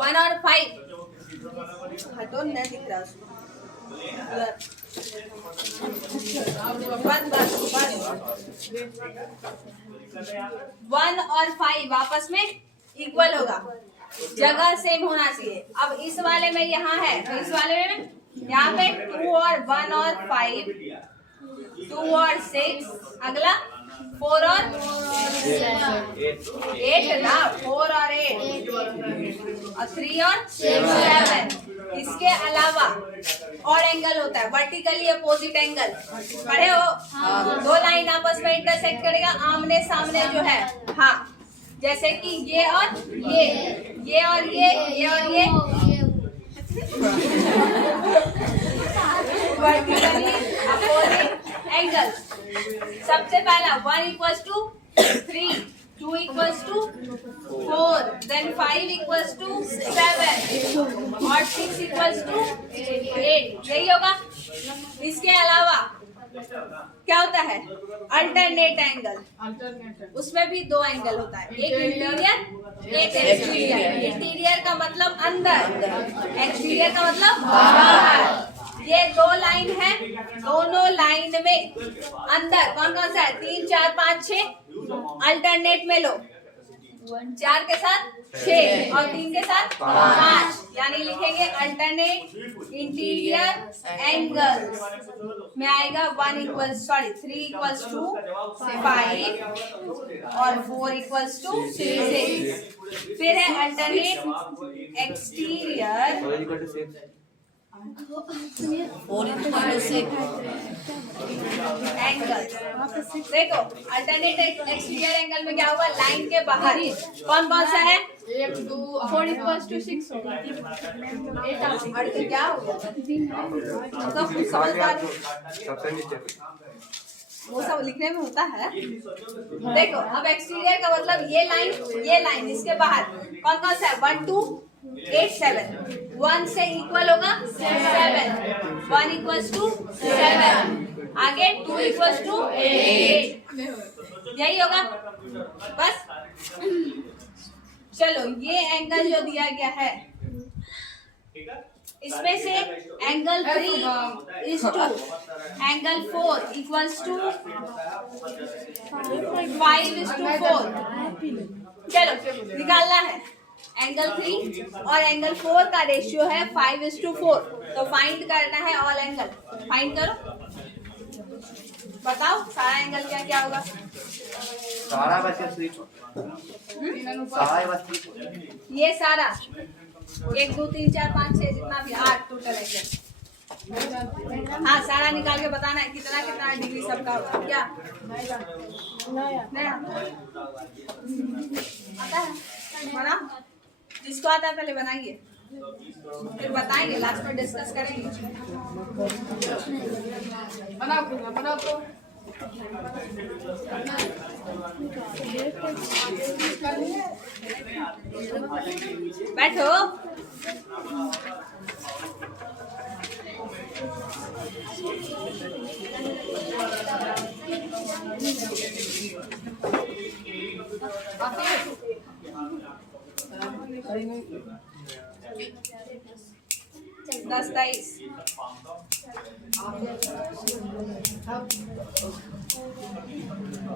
1 और 5, हटो नहीं दिख रहा उसको, 1 और 5 आपस में इक्वल होगा, जगह सेम होना चाहिए। अब इस वाले में यहाँ है, तो इस वाले में यहाँ पे 2 और 1 और 5, 2 और 6, अगला 4 और 8 ना, 4 और 8 और 3 और 7। इसके अलावा और एंगल होता है वर्टिकली अपोजिट एंगल, पढ़े हो? दो लाइन आपस में इंटरसेक्ट करेगा, आमने सामने जो है, हाँ जैसे कि ये और ये और ये और ये वर्टिकली अपोजिट एंगल। सबसे पहला 1 equals to 3, 2 equals to 4, then 5 equals to 7 और 6 इक्वल्स टू 8, यही होगा। इसके अलावा क्या होता है, अल्टरनेट एंगल, उसमें भी दो एंगल होता है, एक इंटीरियर एक एक्सटीरियर। इंटीरियर का मतलब अंदर, एक्सटीरियर का मतलब बाहर। ये दो लाइन है, दोनों लाइन में अंदर कौन कौन सा है, 3 4 5 6, अल्टरनेट में लो, 4 के साथ 6 और 3 के साथ 5, यानी लिखेंगे अल्टरनेट इंटीरियर एंगल्स में आएगा 3 इक्वल्स टू 5 और 4 इक्वल्स टू 6। फिर है अल्टरनेट एक्सटीरियर एंगल। देखो अल्टरनेट एक्सटीरियर एंगल में क्या होगा, लाइन के बाहर कौन कौन सा है, 4 इक्वल्स टू 6 होगा, और क्या होगा सब समझदार, वो सब लिखने में होता है। देखो अब एक्सटीरियर का मतलब ये लाइन इसके बाहर कौन कौन सा है, 1 2 8 7, 1 से इक्वल होगा 7, 1 इक्वल्स टू 7, आगे 2 इक्वल्स टू 8, यही होगा बस। चलो ये एंगल जो दिया गया है, इसमें से angle 3 is to angle 4 equals to 5 is to 4। चलो निकालना है, एंगल 3 और एंगल 4 का रेशियो है 5 इज टू 4, तो फाइंड करना है ऑल एंगल। फाइंड करो, बताओ सारा एंगल क्या क्या होगा, सारा ये सारा 1 2 3 4 5 6 जितना भी 8 टोटल एंगल। हाँ सारा निकाल के बताना है कितना कितना डिग्री सबका होगा, क्या नहीं आता है, बना जिसको आता है पहले बनाइए, फिर बताएंगे, लास्ट में डिस्कस करेंगे। बनाओ तो बैठो। दस 23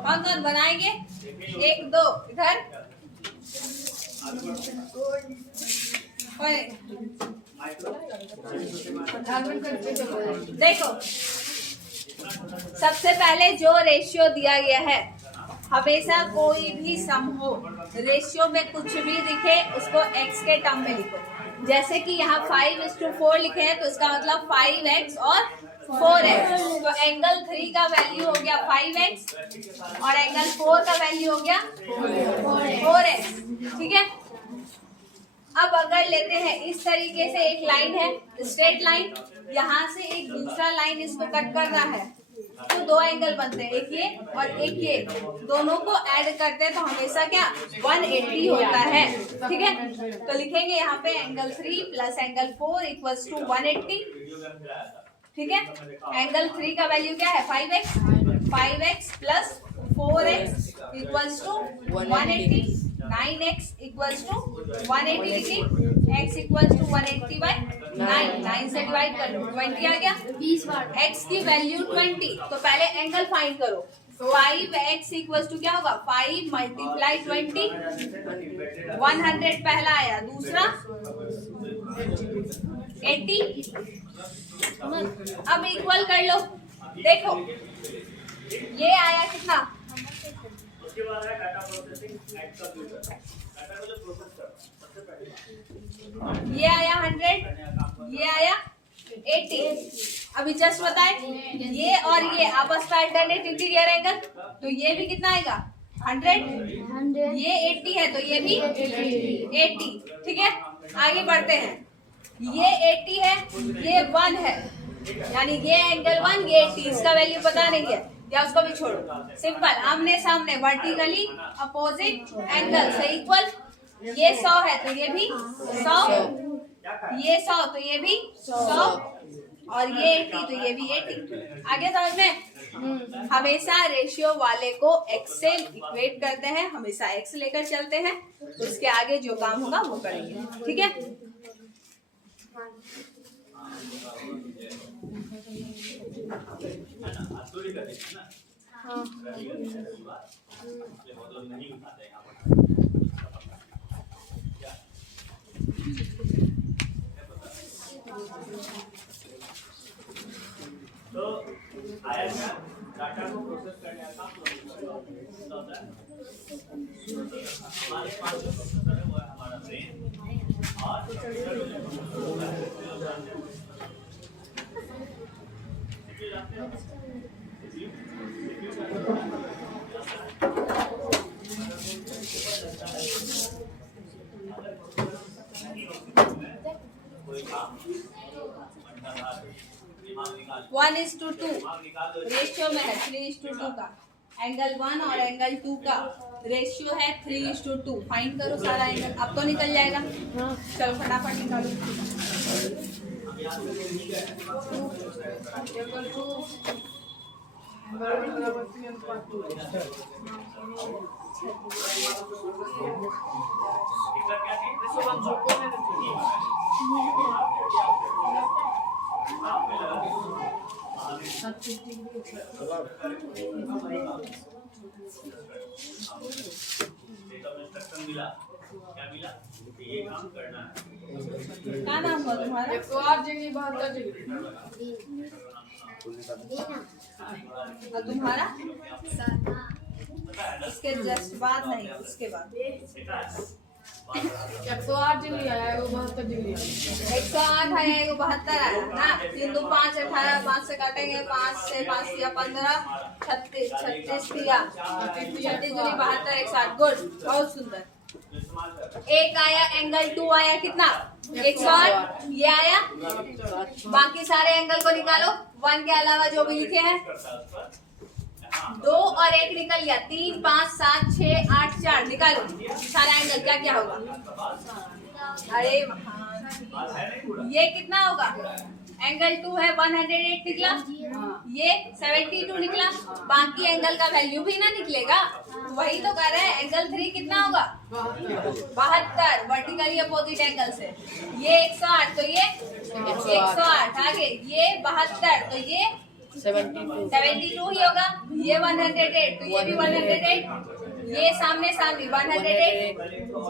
कौन कौन बनाएंगे, 1 2 इधर, देखो सबसे पहले जो रेशियो दिया गया है, हमेशा कोई भी सम हो, रेशियो में कुछ भी दिखे उसको x के टर्म में लिखो। जैसे कि यहाँ 5:4 लिखे हैं तो इसका मतलब 5x और 4x, तो एंगल 3 का वैल्यू हो गया 5x और एंगल 4 का वैल्यू हो गया 4x। ठीक है, अब अगर लेते हैं इस तरीके से एक लाइन है स्ट्रेट लाइन, यहाँ से एक दूसरा लाइन इसको कट कर रहा है, तो दो एंगल बनते हैं, एक ये और एक ये, दोनों को ऐड करते हैं तो हमेशा क्या 180 होता है। ठीक है, तो लिखेंगे यहाँ पे angle 3 plus angle 4 equals to 180। ठीक है, एंगल 3 का वैल्यू क्या है 5x plus 4x equals to 180, 9x equals to 180 लिखी, x इक्वल्स टू 180 बाई 9 से डिवाइड कर लो, 20 आ गया 20 बार, x की वैल्यू 20। तो पहले एंगल फाइंड करो, 5x इक्वल्स टू क्या होगा 5 मल्टीप्लाई 20, 100 पहला आया, दूसरा 80। अब इक्वल कर लो, देखो ये आया कितना, ये आया 100, ये आया 80। अभी जस्ट बताए ये और ये आपस का अल्टरनेट इंटीरियर एंगल, तो ये भी कितना आएगा 100, ये 80 है तो ये भी 80। ठीक है, आगे बढ़ते हैं, ये 80 है ये 1 है, यानी ये एंगल 1 ये 80, इसका वैल्यू पता नहीं है या उसको भी छोड़ो, सिंपल आमने सामने वर्टिकली अपोजिट एंगल से इक्वल, ये 100 है तो ये भी 100, ये 100 तो ये भी 100 और ये 80 तो ये भी 80। आगे समझ में, हमेशा रेशियो वाले को x से इक्वेट करते हैं, हमेशा x लेकर चलते हैं, उसके आगे जो काम होगा वो करेंगे। ठीक है, तो आया क्या डाटा को प्रोसेस करने का प्रोसेसर होता है। हमारे पास जो प्रोसेसर है वो है हमारा ब्रेन और 1:2 रेशियो में है 3:2 का, एंगल 1 और एंगल 2 का रेशियो है 3:2। फाइंड करो सारा एंगल, अब तो निकल जाएगा। चलो फटाफट निकालो। क्या नाम हुआ तुम्हारा? 108 डिग्री 72 डिग्री। और तुम्हारा? इसके जस्ट बाद नहीं, उसके बाद 108 डिग्री आया है, वो 72 डिग्री आया। 108 आया, वो 72 आया ना। 3 2 5 18, 5 से काटेंगे, 5 से 5 या 15, 36 36 दिया 36 दूनी 72 160। गुड, बहुत सुंदर। एक आया एंगल 2 आया कितना 108, ये आया। बाकी सारे एंगल को निकालो, 1 के अलावा जो भी लिखे हैं। 2 और 1 निकल गया, 3 5 7 6 8 4 निकालो सारा एंगल, क्या क्या होगा। अरे ये कितना होगा, एंगल 2 है 108 निकला, ये 72 निकला। बाकी एंगल का वैल्यू भी ना निकलेगा, वही तो कर रहे हैं। एंगल 3 कितना होगा 72 वर्टिकली अपोजिट एंगल से। ये 108 तो ये 108, आगे ये 72 तो ये 72 ही होगा। ये 108 तो ये भी 108, ये सामने सामने 108,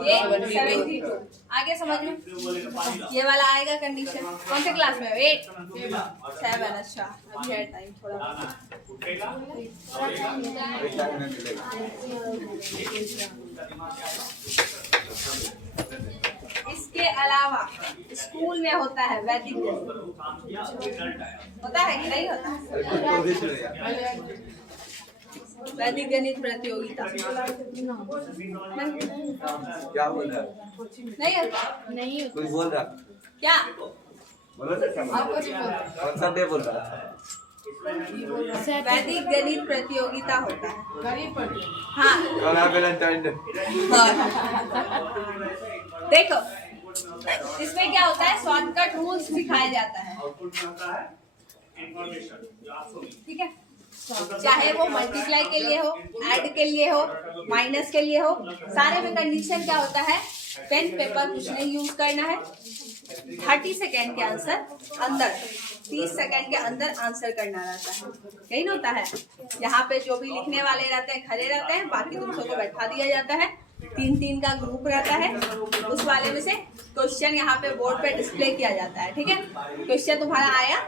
ये 72। आगे समझ लो, ये वाला आएगा कंडीशन। कौन से क्लास में हो? 8 7। अच्छा अभी है टाइम थोड़ा। इसके अलावा स्कूल में होता है वैदिक गणित, होता है कि नहीं होता? वैदिक गणित प्रतियोगिता क्या बोल रहा? नहीं होता? नहीं कुछ बोल रहा? क्या? बोलो कौन सा डे बोल रहा? वैदिक गणित प्रतियोगिता होता है। गरीब पड़ती हाँ देखो, इसमें क्या होता है, शॉर्टकट रूल्स सिखाया जाता है, ठीक है। चाहे वो मल्टीप्लाई के लिए हो, ऐड के लिए हो, माइनस के लिए हो, सारे में कंडीशन क्या होता है, पेन पेपर कुछ नहीं यूज करना है। 30 सेकेंड के अंदर 30 सेकेंड के अंदर आंसर करना रहता है। यही ना होता है। यहाँ पे जो भी लिखने वाले रहते हैं खड़े रहते हैं, बाकी तुम सबको बैठा दिया जाता है। 3-3 का ग्रुप रहता है, उस वाले में से क्वेश्चन यहाँ पे बोर्ड पे डिस्प्ले किया जाता है, ठीक है। क्वेश्चन तुम्हारा आया,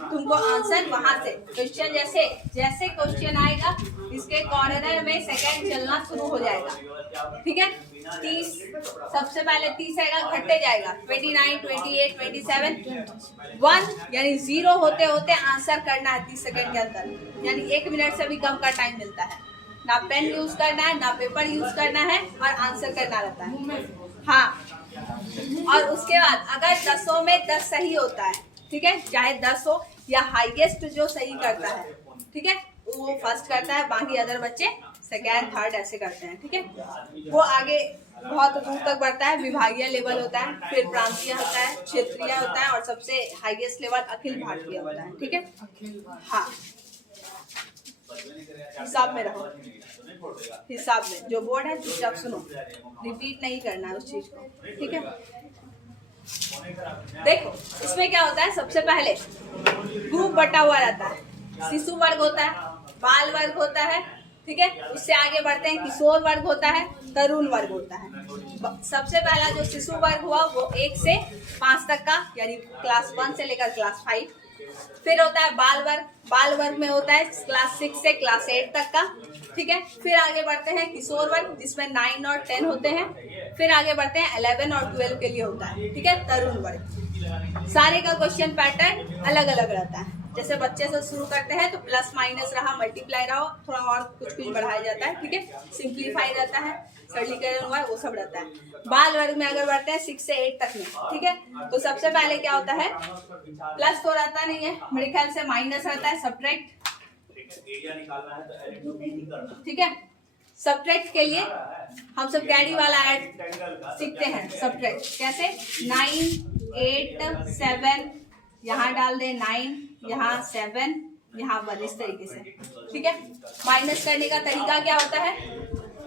तुमको आंसर वहां से क्वेश्चन जैसे जैसे क्वेश्चन आएगा, इसके कॉर्नर में सेकंड चलना शुरू हो जाएगा, ठीक है। 30 सबसे पहले 30 आएगा, घटते जाएगा 29, 28, 27, 1 यानी 0 होते होते आंसर करना है 30 सेकंड के अंदर, यानी 1 मिनट से भी कम का टाइम मिलता है। ना पेन यूज करना है, ना पेपर यूज करना है, और आंसर करना रहता है। हाँ, और उसके बाद अगर 10 में 10 सही होता है, ठीक है, चाहे 10 हो या हाईएस्ट जो सही करता है, ठीक है, वो फर्स्ट करता है, बाकी अदर बच्चे सेकेंड थर्ड ऐसे करते हैं, ठीक है। वो आगे बहुत दूर तक बढ़ता है, विभागीय लेवल होता है, फिर प्रांतीय होता है, क्षेत्रीय होता है, और सबसे हाईएस्ट लेवल अखिल भारतीय होता है, ठीक है। हाँ, हिसाब में रहो, हिसाब में जो बोर्ड है चुपचाप सुनो, रिपीट नहीं करना है उस चीज को, ठीक है। देखो इसमें क्या होता है, सबसे पहले ग्रुप बटा हुआ रहता है। शिशु वर्ग होता है, बाल वर्ग होता है, ठीक है। उससे आगे बढ़ते हैं, किशोर वर्ग होता है, तरुण वर्ग होता है। सबसे पहला जो शिशु वर्ग हुआ वो 1 से 5 तक का, यानी क्लास 1 से लेकर क्लास 5। फिर होता है बाल वर्ग, बाल वर्ग में होता है क्लास 6 से क्लास 8 तक का, ठीक है। फिर आगे बढ़ते हैं किशोर वर्ग, जिसमें 9 और 10 होते हैं। फिर आगे बढ़ते हैं 11 और 12 के लिए होता है, ठीक है, तरुण वर्ग। सारे का क्वेश्चन पैटर्न अलग अलग रहता है। जैसे बच्चे से शुरू करते हैं तो प्लस माइनस रहा, मल्टीप्लाई रहा, थोड़ा और कुछ कुछ बढ़ाया जाता है, ठीक है। सिंप्लीफाई रहता है, सरलीकरण हुआ, वो सब रहता है। बाल वर्ग में अगर बढ़ते हैं 6 से 8 तक में, ठीक है, तो सबसे पहले क्या होता है, प्लस तो रहता नहीं है, मेरे ख्याल से माइनस रहता है, सब्ट्रैक्ट, ठीक है। सब्ट्रैक्ट के लिए हम सब कैरी वाला ऐड सीखते हैं। सब्ट्रैक्ट कैसे, 9, 8, 7 यहाँ डाल दे, 9 यहाँ, 7 यहाँ, 1, इस तरीके से, ठीक है। माइनस करने का तरीका क्या होता है,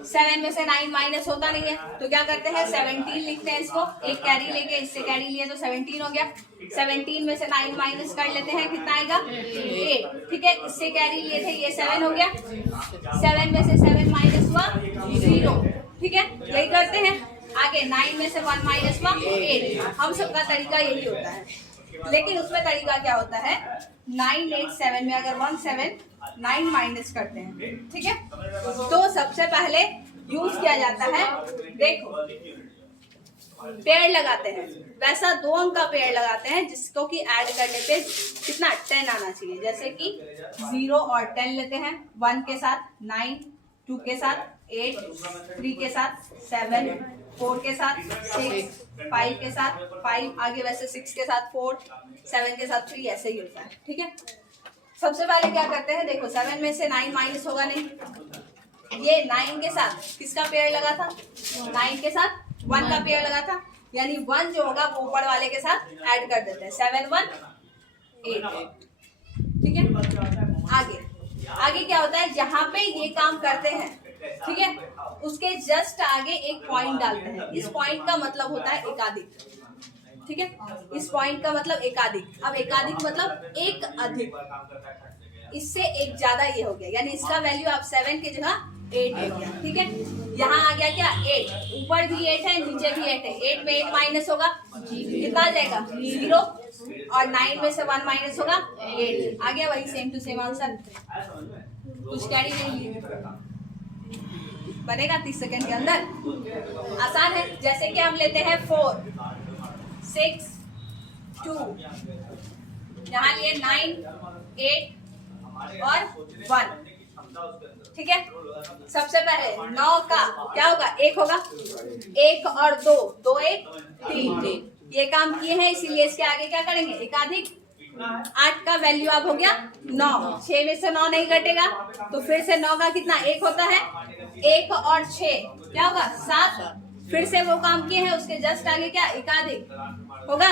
7 में से 9 माइनस होता नहीं है, तो क्या करते हैं 17 लिखते हैं इसको, एक कैरी लेके, इससे कैरी लिए तो 17 हो गया। 17 में से 9 माइनस कर लेते हैं, कितना आएगा 8, ठीक है। इससे कैरी लिए थे, ये 7 हो गया। 7 में से 7 माइनस हुआ 0, ठीक है, यही करते हैं। आगे 9 में से 1 माइनस हुआ 8। हम सबका तरीका यही होता है, लेकिन उसमें तरीका क्या होता है, 9, 8, 7 में अगर 1, 7, 9 माइनस करते हैं, ठीक है, तो सबसे पहले यूज किया जाता है, देखो पेड़ लगाते हैं, वैसा 2 अंक का पेड़ लगाते हैं, जिसको कि ऐड करने पे कितना 10 आना चाहिए। जैसे कि 0 और 10 लेते हैं, 1 के साथ 9, 2 के साथ 8, 3 के साथ 7, 4 के साथ 6, 5 के साथ 5, आगे वैसे 6 के साथ 4, 7 के साथ 3, ऐसे ही होता है, ठीक है। सबसे पहले क्या करते हैं, देखो 7 में से 9 माइनस होगा नहीं, ये 9 के साथ किसका पेड़ लगा था, 9 के साथ 1 का पेड़ लगा था, यानी 1 जो होगा वो ऊपर वाले के साथ ऐड कर देते हैं, 7, 1, 8, ठीक है। आगे आगे क्या होता है, जहां पे ये काम करते हैं, ठीक है, उसके जस्ट आगे एक पॉइंट डालते हैं। इस पॉइंट का मतलब होता है एकाधिक, ठीक है। इस पॉइंट का मतलब एकाधिक। अब एकाधिक मतलब एक अधिक, इससे एक ज्यादा ये हो गया, यानी इसका वैल्यू आप 7 की जगह 8 ले गया, ठीक है। यहाँ आ गया क्या 8, ऊपर भी 8 है नीचे भी 8 है, 8 में 8 माइनस होगा कितना आ जाएगा 0, और 9 में से 1 माइनस होगा 8, आ गया वही सेम टू सेम आंसर। कुछ कैरी नहीं बनेगा 30 सेकंड के अंदर, आसान है। जैसे कि हम लेते हैं 4, 6, 2, यहाँ लिए 9, 8 और 1, ठीक है। सबसे पहले 9 का क्या होगा 1 होगा, 1 और 2, 2 1 3, ये काम किए हैं इसीलिए इसके आगे क्या करेंगे एकाधिक। 8 का वैल्यू अब हो गया 9, 6 में से 9 नहीं घटेगा तो फिर से 9 का कितना 1 होता है, 1 और 6 क्या होगा 7, फिर से वो काम किए हैं उसके जस्ट आगे क्या एकाधिक होगा,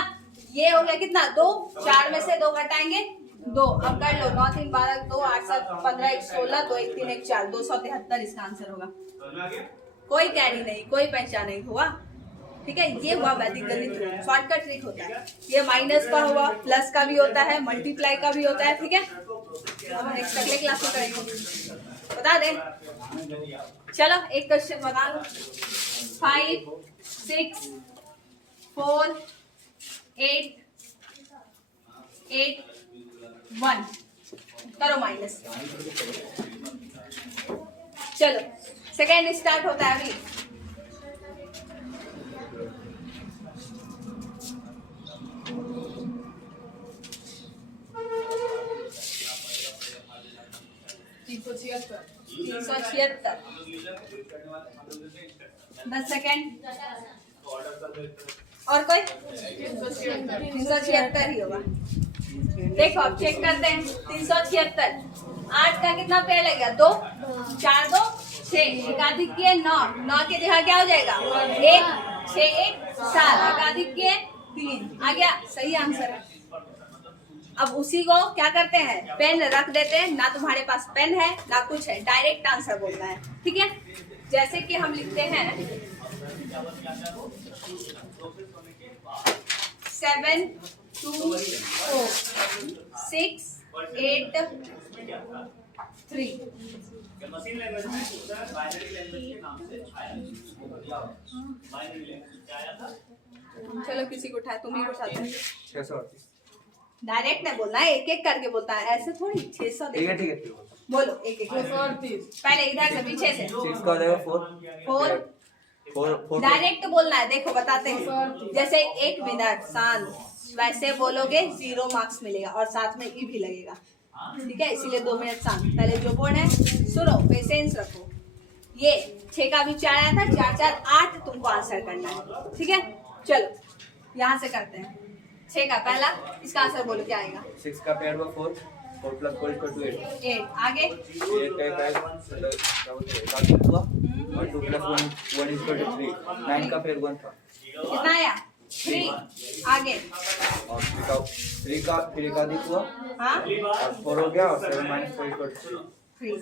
ये हो गया कितना 2, 4 में से 2 घटाएंगे 2, अब कर लो 9 3 12 2 8 7 15 1 16 2 1 3 1 4 273 इसका आंसर होगा। कोई कैरी नहीं, कोई पहचान नहीं हुआ, ठीक है। ये हुआ वैदिक गणित, शॉर्टकट ट्रिक होता है। ये माइनस का हुआ, प्लस का भी होता है, मल्टीप्लाई का भी होता है, ठीक है। अब नेक्स्ट अगले क्लास में करेंगे, बता दें। चलो एक क्वेश्चन बता लो, 5 6 4 8 8 1 करो माइनस। चलो सेकेंड स्टार्ट होता है अभी। तीन सौ छिहत्तर 10 सेकेंड और कोई 376 ही होगा। देखो अब चेक करते हैं 376, 8 का कितना पेड़ लगेगा 2, 4 2 6, एकाधिक किए 9, 9 के जगह क्या हो जाएगा 1, 6 1 7, एकाधिक किए 3, आ गया सही आंसर है। अब उसी को क्या करते हैं पेन रख देते हैं, ना तुम्हारे पास पेन है ना कुछ है, डायरेक्ट आंसर बोलना है, ठीक है। जैसे कि हम लिखते हैं 7 2 4 6 8 3, मशीन लैंग्वेज में होता है बाइनरी लैंग्वेज के नाम से आया, बाइनरी लैंग्वेज क्या आया था। चलो किसी को उठाए, तुम ही उठाते हो। 638 डायरेक्ट नहीं बोलना है, एक एक करके बोलता है, ऐसे थोड़ी 600 ठीक है ठीक है बोलो एक एक पहले इधर से पीछे से 6 का हो जाएगा 4 4 डायरेक्ट बोलना है। देखो बताते हैं, जैसे 1 मिनट शांत वैसे बोलोगे 0 मार्क्स मिलेगा और साथ में ई भी लगेगा, ठीक है। इसीलिए 2 मिनट शांत, पहले जो बोर्ड है सुनो, पेशेंस रखो। ये 6 का भी 4 आया था, 4 4 8 तुमको आंसर करना है, ठीक है। चलो यहाँ से करते हैं 6 का पहला, इसका आंसर बोलो क्या आएगा। 6 का पेड़ हुआ 4 4 प्लस 4 इक्वल टू 8 आगे 8 का पेड़ क्या बोलते हैं हुआ और 2 प्लस 1 इक्वल टू 3, 9 का पेड़ 1 था, कितना आया 3, आगे और 3 का फिर एकाधिक हुआ हाँ और 4 हो गया और 7 माइनस 4 इक्वल टू 3।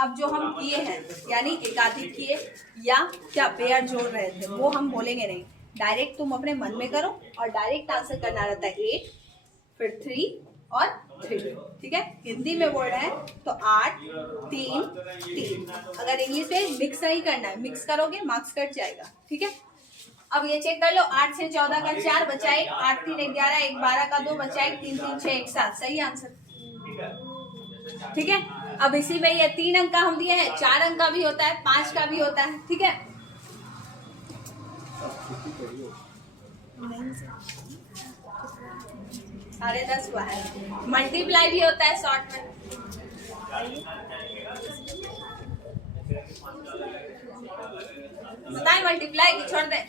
अब जो हम किए हैं यानी एकाधिक किए या क्या पेयर जोड़ रहे थे वो हम बोलेंगे नहीं, डायरेक्ट तुम अपने मन में करो और डायरेक्ट आंसर करना रहता है 8 फिर 3 और 3, ठीक है। हिंदी में बोल रहे हैं तो 8 3 3, अगर इंग्लिश में मिक्स नहीं करना है, मिक्स करोगे मार्क्स कट जाएगा, ठीक है। अब ये चेक कर लो, 8 से 14 का 4 बचा 1, 8 3 11 1 12 का 2 बचा 1, 3 3 6 1 7, सही आंसर, ठीक है। अब इसी में ये 3 अंक का हम दिए हैं, 4 अंक का भी होता है, 5 का भी होता है, ठीक है। साढ़े 10 हुआ है, मल्टीप्लाई भी होता है शॉर्ट में। बताए मल्टीप्लाई की छोड़ दें,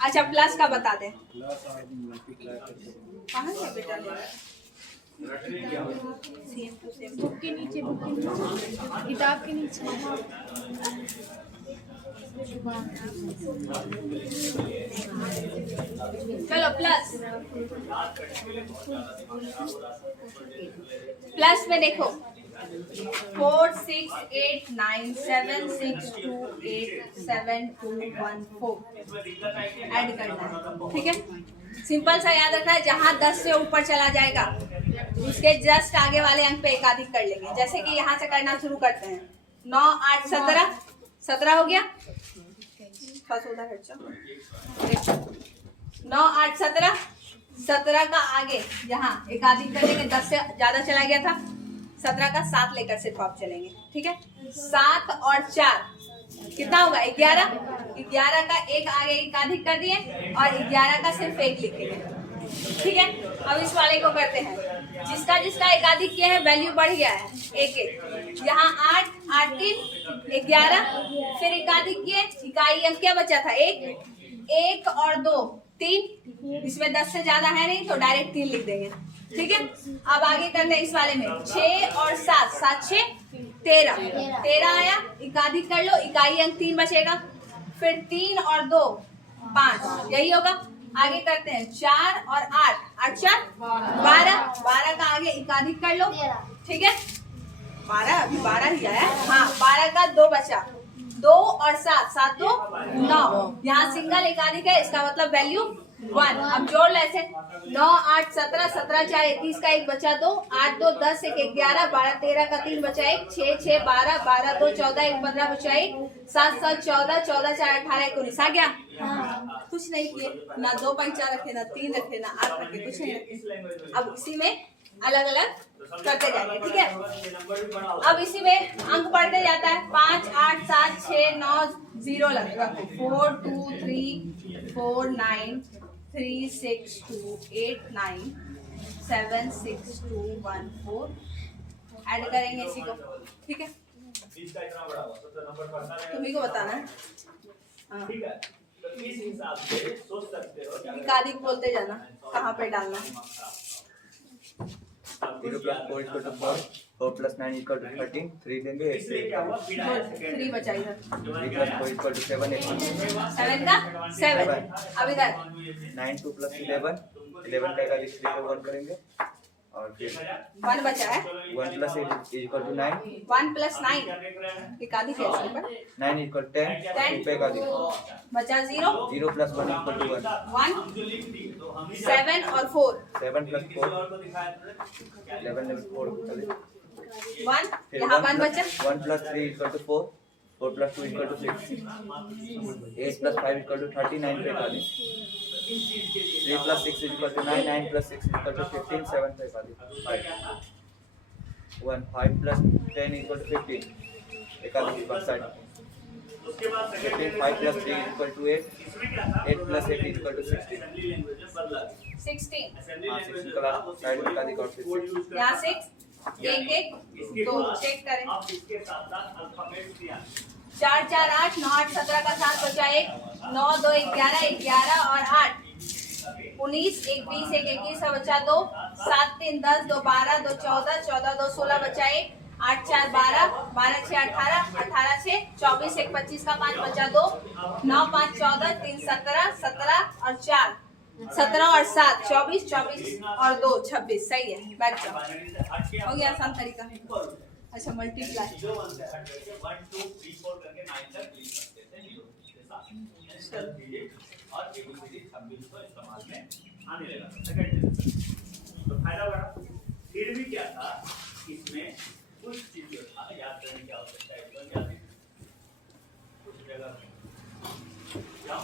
अच्छा प्लस का बता दें। कहाँ से बेटा ले बुक के नीचे किताब के नीचे चलो प्लस में देखो 4 6 8 9 7 6 2 8 7 2 1 4 ऐड करना है, ठीक है। सिंपल सा याद रखना है, जहाँ 10 से ऊपर चला जाएगा उसके जस्ट आगे वाले अंक पे एकाधिक कर लेंगे। जैसे कि यहाँ से करना शुरू करते हैं। 9 8 17 17 हो गया। 9 8 17 17 का आगे यहाँ एकाधिक करेंगे। 10 से ज्यादा चला गया था, 17 का 7 लेकर सिर्फ आप चलेंगे, ठीक है। 7 और 4 कितना होगा? 11। 11 का एक आगे एकाधिक कर दिए और 11 का सिर्फ एक लिखेंगे, ठीक है। अब इस वाले को करते हैं। जिसका जिसका एकाधिक किया है वैल्यू बढ़ गया है, एक एक। यहाँ 8 8 3 11, फिर एकाधिक किए, इकाई अंक क्या बचा था? 1 1 और 2 3। इसमें 10 से ज्यादा है नहीं तो डायरेक्ट 3 लिख देंगे, ठीक है। अब आगे करते हैं इस वाले में। 6 और 7 7 6 13 13 आया, एकाधिक कर लो, इकाई अंक 3 बचेगा। फिर 3 और 2 5, यही होगा। आगे करते हैं 4 और 8 8 4 12 12 का आगे एकाधिक कर लो, ठीक है। 12 अभी 12 ही आया, हाँ। 12 का 2 बचा, 2 और 7 7 2 9। यहाँ सिंगल एकाधिक है, इसका मतलब वैल्यू 1। अब जोड़ ले ऐसे। 9 8 17 17 4 21 का एक बचा 2, 8 2 10 1 11 12 13 का 3 बचा 1, 6 6 12 12 2 14 1 15 बचा 1, 7 7 14 14 4 18 19 आ गया। कुछ नहीं किए, ना 2 पंचा रखे, ना 3 रखे, ना 8 रखे, कुछ नहीं रखे। अब इसी में अलग अलग करते जाएंगे, ठीक है। अब इसी में अंक बढ़ते जाता है। 5 8 7 6 9 0 लगेगा। 4 2 3 4 9 3 6 2 8 9 7 6 2 1 4 ऐड करेंगे इसी को, ठीक है। तुम्ही को बताना है, हाँ। ठीक है, तो इस हिसाब से सोच सकते हो कि एकाधिक बोलते जाना कहाँ पे डालना। 0 plus 4 equal to 4, 4 plus 9 equal to 13, 3 देंगे, 8 इसलिए क्या हुआ? बिना सेकंड 3 बचा इधर। 3 plus 4 equal to 7, 7 का 7। अब इधर 9 2 plus 11, 11 का एकाधिक 3 को 1 करेंगे और फिर 1 बचा है। 1 plus 8 is equal to 9, 1 plus 9 एकाधिक है इसके ऊपर। 9 equal to 10, 2 पे एकाधिक, बचा 0 0 plus 1 equal to 1, 1 7 और 4 7 plus 4, 11 level 4 चले, 1 फिर यहाँ 1 बचा। 1 plus 3 equal to 4, 4 plus 2 equal to 6, 8 plus 5 equal to 39 पे एकाधिक, 3 plus 6 is equal to 9, 9 plus 6 is equal to 15, 7 पे एकाधिक, 5, 1 5 plus 10 equal to 15, एकाधिक बात साइड, उसके बाद 15 5 plus 3 is equal to 8, इसमें क्या था? 8 plus 8 is equal to 16, assembly language में बदला। 16 असेंबली हाँ, लैंग्वेज 16 का साइड में एकाधिक और फिर 6, यहाँ 6 1 1 2 चेक करें। अब इसके साथ-साथ अल्फाबेट दिया। 4 4 8 9 8 17 का 7 बचा 1, 9 2 11 11 और 8 19 1 20 1 21 का बचा 2, 7 3 10 2 12 2 14 14 2 16 बचा 1, 8 4 12 12 6 18 18 6 24 1 25 का 5 बचा 2, 9 5 14 3 17 17 और 4 17 और 7 24 24 और 2 26। सही है, बैठ जाओ, बाइनरी से हट के हो गया आसान तरीका। अच्छा मल्टीप्लाई, जो 1 से हट करके 1 2 3 4 करके 9 तक लिख सकते थे जीरो के साथ। नेचुरल डिजिट और एबीसीडी 26 को इस्तेमाल में आने लगा। सेकंड तो फायदा बड़ा। फिर भी क्या था, इसमें कुछ चीजें था याद करने की आवश्यकता है। तो क्या थी कुछ जगह क्या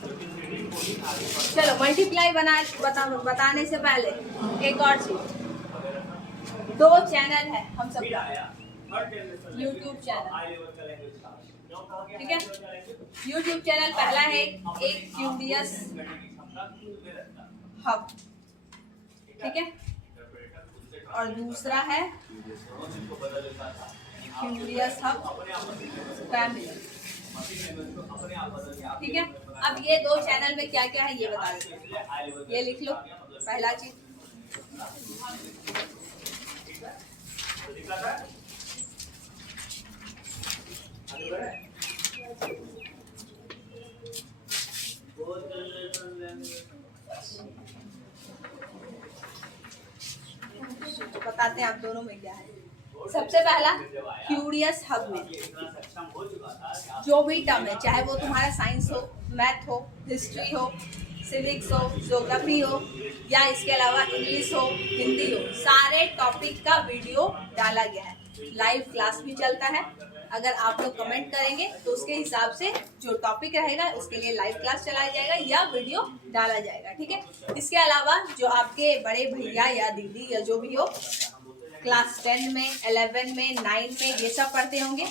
क्योंकि रीडिंग को ही आगे बढ़ चलो मल्टीप्लाई बताने से पहले एक और चीज, 2 चैनल है हम सब, फिर आया third generation YouTube channel, high level का लैंग्वेज था। क्यों कहा गया ठीक है। हाई लेवल का लैंग्वेज? YouTube चैनल पहला है एक क्यूरियस हब, ठीक है, और दूसरा है क्यूरियस हब फैमिली, ठीक है। अब ये 2 चैनल में क्या क्या है ये बता देते, ये लिख लो। पहला चीज बताते हैं आप दोनों में क्या है। सबसे पहला क्यूरियस हब में जो भी टर्म है, चाहे वो तुम्हारा साइंस हो, मैथ हो, हिस्ट्री हो, सिविक्स हो, ज्योग्राफी हो, या इसके अलावा इंग्लिश हो, हिंदी हो, सारे टॉपिक का वीडियो डाला गया है। लाइव क्लास भी चलता है। अगर आप लोग कमेंट करेंगे तो उसके हिसाब से जो टॉपिक रहेगा उसके लिए लाइव क्लास चलाया जाएगा या वीडियो डाला जाएगा, ठीक है। इसके अलावा जो आपके बड़े भैया या दीदी या जो भी हो क्लास 10 में, 11 में, 9 में ये सब पढ़ते होंगे,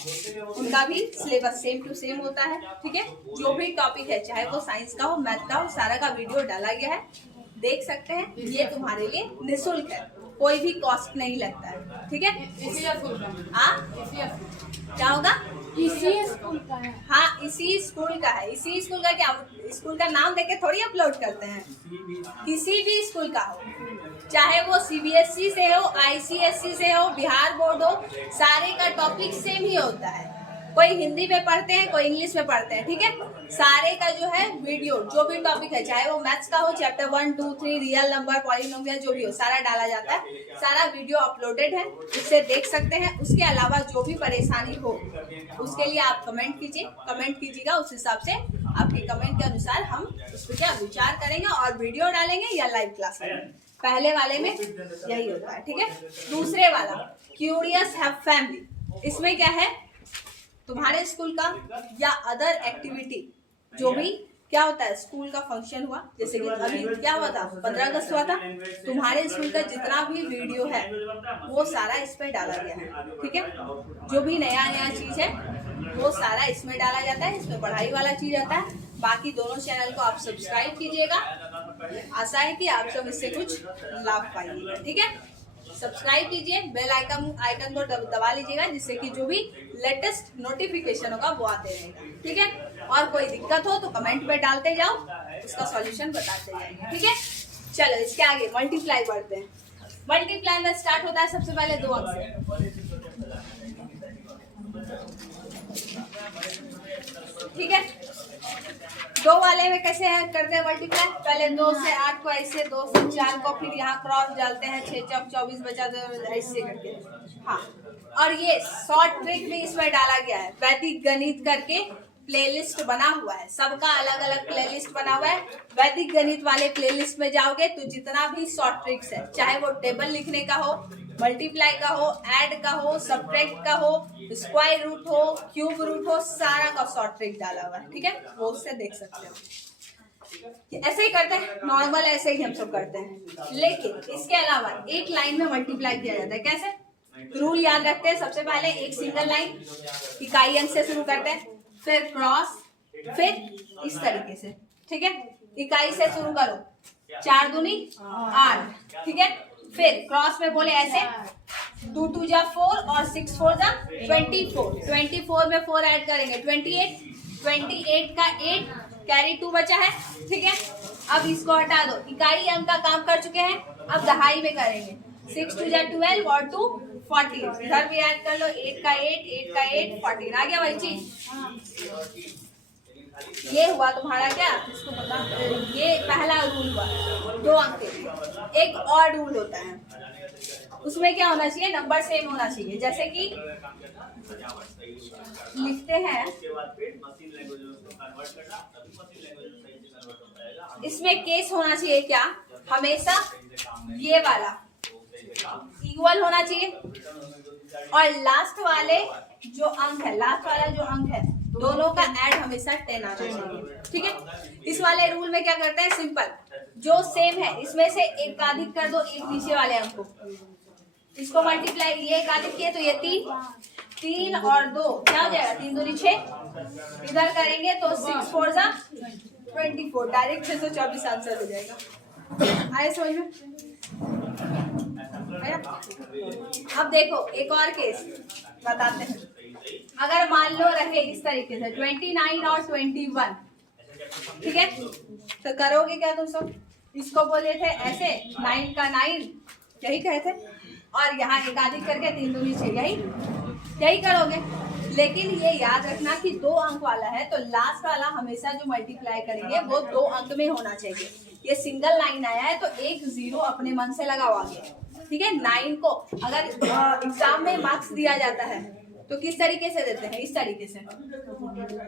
उनका भी सिलेबस सेम टू सेम होता है, ठीक है। जो भी टॉपिक है, चाहे वो साइंस का हो, मैथ का हो, सारा का वीडियो डाला गया है, देख सकते हैं। ये तुम्हारे लिए निःशुल्क है, कोई भी कॉस्ट नहीं लगता है, ठीक है। क्या होगा? इसी स्कूल का है। हाँ, इसी स्कूल का है। इसी स्कूल का क्या, स्कूल का नाम देके थोड़ी अपलोड करते हैं। किसी भी स्कूल का हो, चाहे वो सीबीएसई से हो, आईसीएसई से हो, बिहार बोर्ड हो, सारे का टॉपिक सेम ही होता है। कोई हिंदी में पढ़ते हैं, कोई इंग्लिश में पढ़ते हैं, ठीक है। सारे का जो है वीडियो, जो भी टॉपिक है, चाहे वो मैथ्स का हो, चैप्टर 1, 2, 3, रियल नंबर, पॉलिनोमियल, जो भी हो, सारा डाला जाता है। सारा वीडियो अपलोडेड है, उससे देख सकते हैं। उसके अलावा जो भी परेशानी हो उसके लिए आप कमेंट कीजिए, कमेंट कीजिएगा, उस हिसाब से आपके कमेंट के अनुसार हम उस पर क्या विचार करेंगे और वीडियो डालेंगे या लाइव क्लास करेंगे। पहले वाले में यही होता है, ठीक है। दूसरे वाला क्यूरियस हैव फैमिली, इसमें क्या है, तुम्हारे स्कूल का या अदर एक्टिविटी जो भी क्या होता है, स्कूल का फंक्शन हुआ, जैसे कि अभी क्या हुआ था, 15 अगस्त हुआ था, तुम्हारे स्कूल का जितना भी वीडियो है वो सारा इस पे डाला गया है, ठीक है। जो भी नया नया चीज है वो सारा इसमें डाला जाता है, इसमें पढ़ाई वाला चीज आता है। बाकी दोनों चैनल को आप सब्सक्राइब कीजिएगा, आशा है कि आप सब इससे कुछ लाभ पाइएगा, ठीक है। सब्सक्राइब कीजिए, बेल आइकन को दबा लीजिएगा, जिससे कि जो भी लेटेस्ट नोटिफिकेशन होगा वो आते रहेगा, ठीक है। और कोई दिक्कत हो तो कमेंट में डालते जाओ, उसका सॉल्यूशन बताते जाएंगे, ठीक है। चलो इसके आगे मल्टीप्लाई पढ़ते हैं। मल्टीप्लाई में स्टार्ट होता है सबसे पहले 2 अंक से, ठीक है। 2 वाले में कैसे है करते हैं मल्टीप्लाई, पहले 2 से 8 को ऐसे, 2 से 4 को, फिर यहाँ क्रॉस डालते हैं, 6 चौक 24 बचा, ऐसे करके। हाँ, और ये शॉर्ट ट्रिक भी इसमें डाला गया है। वैदिक गणित करके प्लेलिस्ट बना हुआ है, सबका अलग अलग प्लेलिस्ट बना हुआ है। वैदिक गणित वाले प्लेलिस्ट में जाओगे तो जितना भी शॉर्ट ट्रिक्स है, चाहे वो टेबल लिखने का हो, मल्टीप्लाई का हो, ऐड का हो, सब्ट्रैक्ट का हो, स्क्वायर रूट हो, क्यूब रूट हो, सारा का शॉर्ट ट्रिक डाला हुआ है, ठीक है। वो उससे देख सकते हो। ऐसे ही करते हैं, नॉर्मल ऐसे ही हम सब करते हैं, लेकिन इसके अलावा एक लाइन में मल्टीप्लाई किया जाता है। कैसे? रूल याद रखते हैं। सबसे पहले एक सिंगल लाइन इकाई अंक से शुरू करते हैं, फिर क्रॉस, फिर इस तरीके से, ठीक है। इकाई से शुरू करो, 4 दूनी 8, ठीक है। फिर क्रॉस में बोले ऐसे, 2 2 जा 4 और 6 4 जा 24। 24 में 4 ऐड करेंगे 28, 28 का 8 कैरी 2 बचा है, ठीक है। अब इसको हटा दो, इकाई अंक का काम कर चुके हैं, अब दहाई में करेंगे। 6 2 जा 12 और 2 14, इधर भी ऐड कर लो, 8 का 8, 8 का 8, 14 आ गया भाई चीज। ये हुआ तुम्हारा क्या, इसको पता, ये पहला रूल हुआ 2 अंक के लिए। एक और रूल होता है, उसमें क्या होना चाहिए, नंबर सेम होना चाहिए। जैसे कि लिखते हैं, इसमें केस होना चाहिए क्या, हमेशा ये वाला इक्वल होना चाहिए, और लास्ट वाले जो अंक है, लास्ट वाला जो अंक है, दोनों का ऐड हमेशा 10 आना चाहिए, ठीक है। इस वाले रूल में क्या करते हैं, सिंपल, जो सेम है इसमें से एक का अधिक कर दो एक नीचे वाले अंक को, इसको मल्टीप्लाई, ये एक अधिक किए तो ये 3 और 2 क्या हो जाएगा, 3 दूनी 6, इधर करेंगे तो 6 4 जा 24, डायरेक्ट 624 आंसर हो जाएगा। आए समझ में? अब देखो एक और केस बताते हैं। अगर मान लो रहे इस तरीके से 29 और 21, ठीक है, तो करोगे क्या तुम सब, इसको बोले थे ऐसे 9 का 9 यही कहे थे, और यहाँ एक अधिक करके 3 दूनी 6, यही करोगे। लेकिन ये याद रखना कि 2 अंक वाला है तो लास्ट वाला हमेशा जो मल्टीप्लाई करेंगे वो 2 अंक में होना चाहिए। ये सिंगल लाइन आया है तो एक 0 अपने मन से लगाओ आगे, ठीक है। 9 को अगर एग्जाम में मार्क्स दिया जाता है तो किस तरीके से देते हैं, इस तरीके से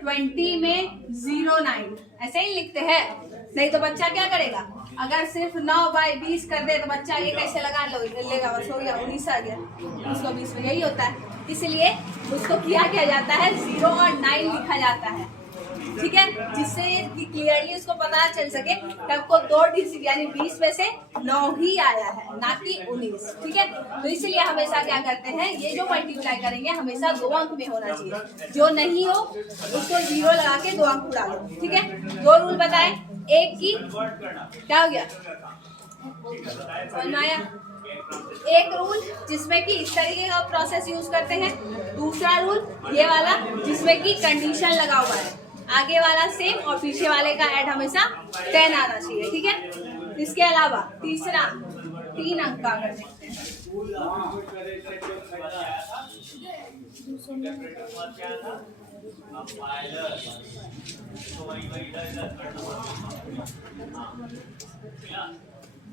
20 में 09 ऐसे ही लिखते हैं। नहीं तो बच्चा क्या करेगा, अगर सिर्फ 9/20 कर दे तो बच्चा ये कैसे लगा लेगा, बस हो गया 19 आ गया, 19/20 में यही होता है। इसलिए उसको किया जाता है 0 और 9 लिखा जाता है, ठीक है, जिससे क्लियरली उसको पता चल सके कि आपको 2 डिजिट यानी 20 में से 9 ही आया है, ना कि 19, ठीक है। तो इसलिए हमेशा क्या करते हैं, ये जो मल्टीप्लाई करेंगे हमेशा 2 अंक में होना चाहिए, जो नहीं हो उसको 0 लगा के 2 अंक उड़ा लो, ठीक है। 2 रूल बताए, एक की क्या हो गया, समझ में आया। एक रूल जिसमें कि इस तरीके का प्रोसेस यूज करते हैं, दूसरा रूल ये वाला जिसमें कि कंडीशन लगा हुआ है, आगे वाला सेम और पीछे वाले का ऐड हमेशा 10 आना चाहिए, ठीक है। इसके अलावा तीसरा 3 अंक का कर देखते हैं।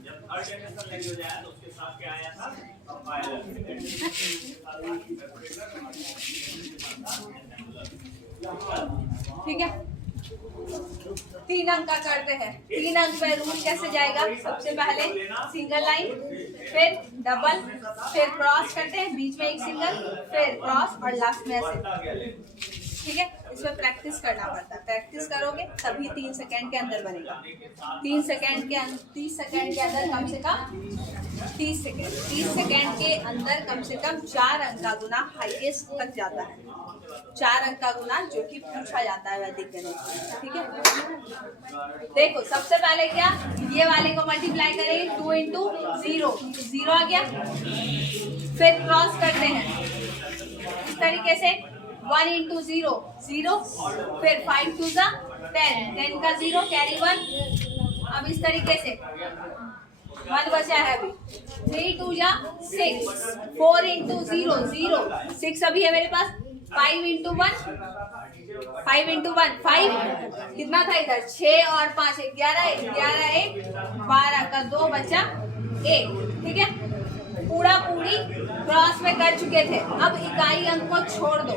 जब थर्ड जनरेशन लैंग्वेज आया तो उसके साथ क्या आया था, कंपाइलर। ठीक है, 3 अंक का करते हैं। 3 अंक में रूल कैसे जाएगा, सबसे पहले सिंगल लाइन, फिर डबल, फिर क्रॉस करते हैं, बीच में एक सिंगल, फिर क्रॉस और लास्ट में ऐसे, ठीक है। इसमें प्रैक्टिस करना पड़ता है, प्रैक्टिस करोगे तभी 3 सेकंड के अंदर बनेगा। 30 सेकंड के अंदर कम से कम 30 सेकंड के अंदर कम से कम 4 अंक का गुना हाईएस्ट तक जाता है, 4 अंक का गुना जो कि पूछा जाता है वैदिक गणित, ठीक है। देखो सबसे पहले क्या, ये वाले को मल्टीप्लाई करेंगे 2 इंटू 0 आ गया, फिर क्रॉस करते हैं इस तरीके से 1 इंटू 0 फिर 5 टू 10 का 0 कैरी 1। अब इस तरीके से 1 बचा है अभी, 3 टू 6, 4 इंटू 0 6 अभी है मेरे पास, 5 इंटू 1 5 कितना था इधर, 6 और 5 11 1 12 का 2 बचा 1, ठीक है। पूरी क्रॉस में कर चुके थे, अब इकाई अंक को छोड़ दो,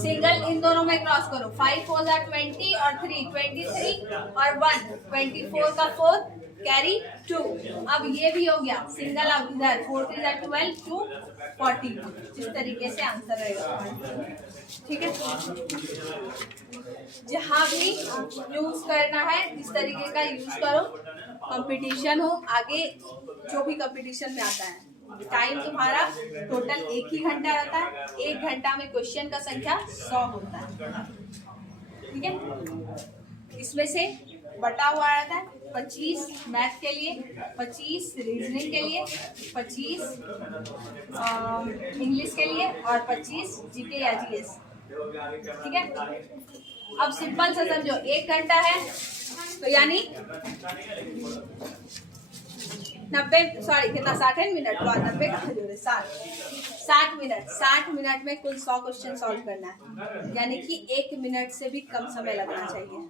सिंगल इन दोनों में क्रॉस करो, 5 4 20 और 3 23 और 1 24 का 4 कैरी 2। अब ये भी हो गया सिंगल, अब इधर 4 3 12 2 40, इस तरीके से आंसर रहेगा, ठीक है। जहाँ भी यूज करना है इस तरीके का यूज करो, कंपटीशन हो आगे, जो भी कंपटीशन में आता है। टाइम तुम्हारा टोटल 1 ही घंटा रहता है, 1 घंटा में क्वेश्चन का संख्या 100 होता है, ठीक है। इसमें से बटा हुआ रहता है 25 मैथ के लिए, 25 रीजनिंग के लिए, 25 इंग्लिश के लिए और 25 जीके या जीएस, ठीक है। अब सिंपल से समझो, 1 घंटा है तो यानी 90 सॉरी कितना 60 मिनट, 90 का जोड़े 60 मिनट में कुल 100 क्वेश्चन सॉल्व करना है, यानी कि 1 मिनट से भी कम समय लगना चाहिए।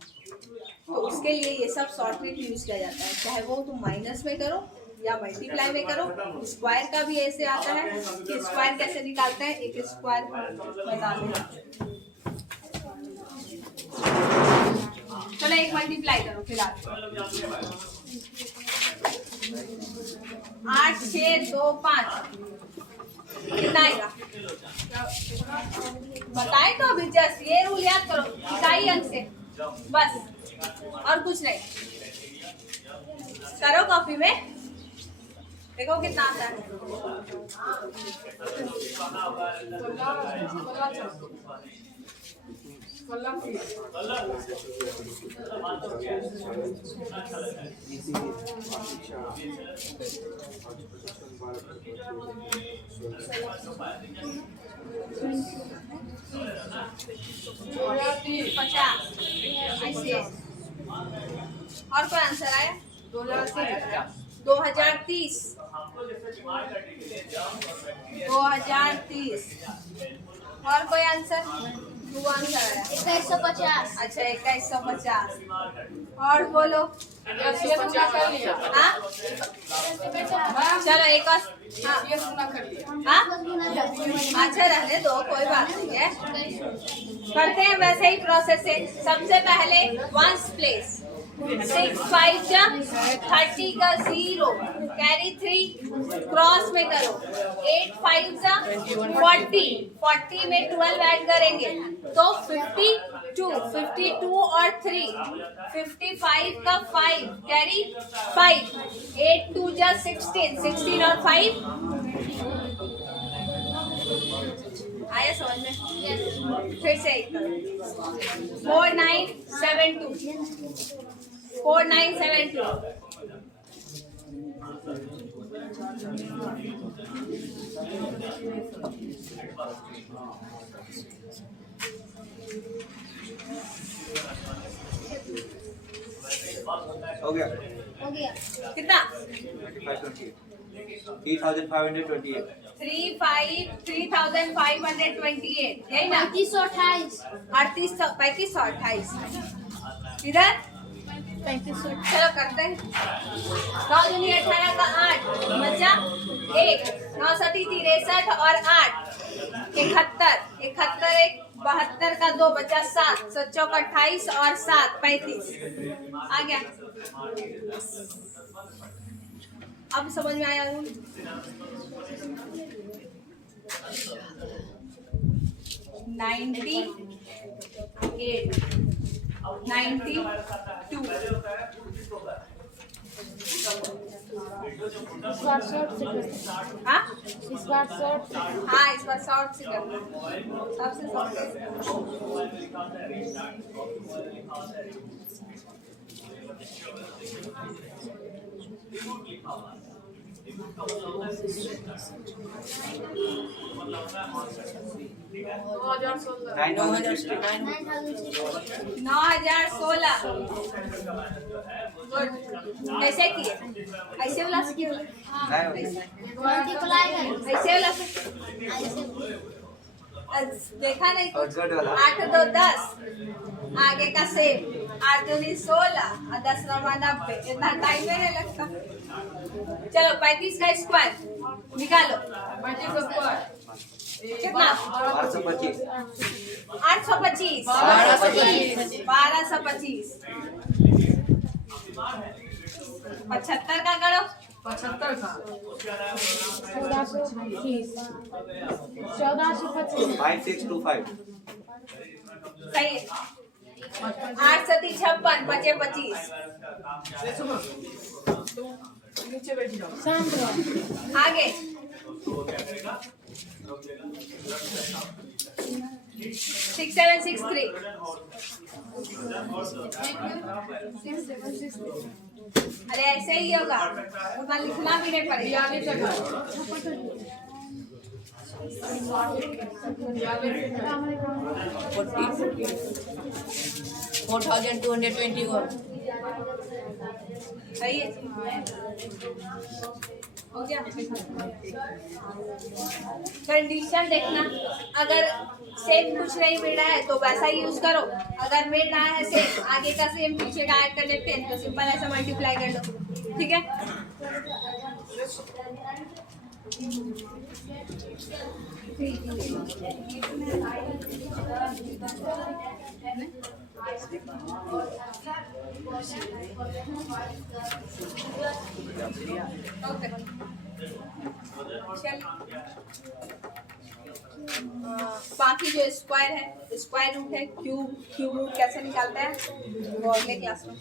तो उसके लिए ये सब शॉर्ट ट्रिक यूज किया जाता है, चाहे वो तुम माइनस में करो या मल्टीप्लाई में करो। स्क्वायर का भी ऐसे आता है कि स्क्वायर कैसे निकालते हैं, एक स्क्वायर बता दो। चलो एक मल्टीप्लाई करो फिलहाल, 8 6 2 5 कितना आएगा बताए तो अभी, जस्ट ये रूल याद करो, इकाई अंक से बस और कुछ नहीं। करो कॉपी में, देखो कितना आता है। ऐसे और कोई आंसर आया? 2030 और कोई आंसर? टू आंसर आया। 2150। अच्छा 2150। और बोलो। हाँ चलो एक और। हाँ अच्छा रहने दो, कोई बात नहीं है, करते हैं वैसे ही प्रोसेस से। सबसे पहले वंस प्लेस 6 5 जा 30 का 0 कैरी 3 क्रॉस में करो। 8 5 जा 40 में 12 ऐड करेंगे तो 52 और 3 55 का 5 कैरी 5 8 2 जा 16 और 5 आया समझ में। फिर से 4972 हो गया हो गया। कितना 3528 3528 यही ना। 3528। 3528 इधर 3528। चलो करते हैं। 9 दूनी 18 का 8 बचा 1 9 सती 63 और 8 71 71 1 72 का 2 बचा 7 7 का 28 और 7 35 आ गया। अब समझ में आया। 98 92 इस बार शॉर्ट से करते हाँ इस बार शॉर्ट से हाँ इस बार शॉर्ट से करना सबसे शॉर्ट। नौ 9016 गुड। कैसे किए? ऐसे वाला से किए? मल्टीप्लाई कर ऐसे वाला से देखा नहीं कुछ। 8 2 10 आगे का सेम 8 दूनी 16 और 10 9 90 इतना टाइम नहीं लगता। चलो 35 का स्क्वायर निकालो। 35 का स्क्वायर कितना? 825 825 1225 75 का करो। 75 का 1425। 5625 सही है। 8 सती 56 बचे 25 नीचे बैठ जाओ। शांत रहो। आगे 6763 अरे ऐसे ही होगा, उतना लिखना भी नहीं पड़ेगा। 4221 सही है हो गया। कंडीशन देखना, अगर सेम कुछ नहीं मिल रहा है तो वैसा ही यूज करो। अगर मिल रहा है सेम, आगे का सेम पीछे का ऐड कर लेते हैं तो सिंपल ऐसा मल्टीप्लाई कर लो। ठीक है ओके बाकी जो स्क्वायर है, स्क्वायर रूट है, क्यूब रूट कैसे निकालते हैं वो अगले क्लास में।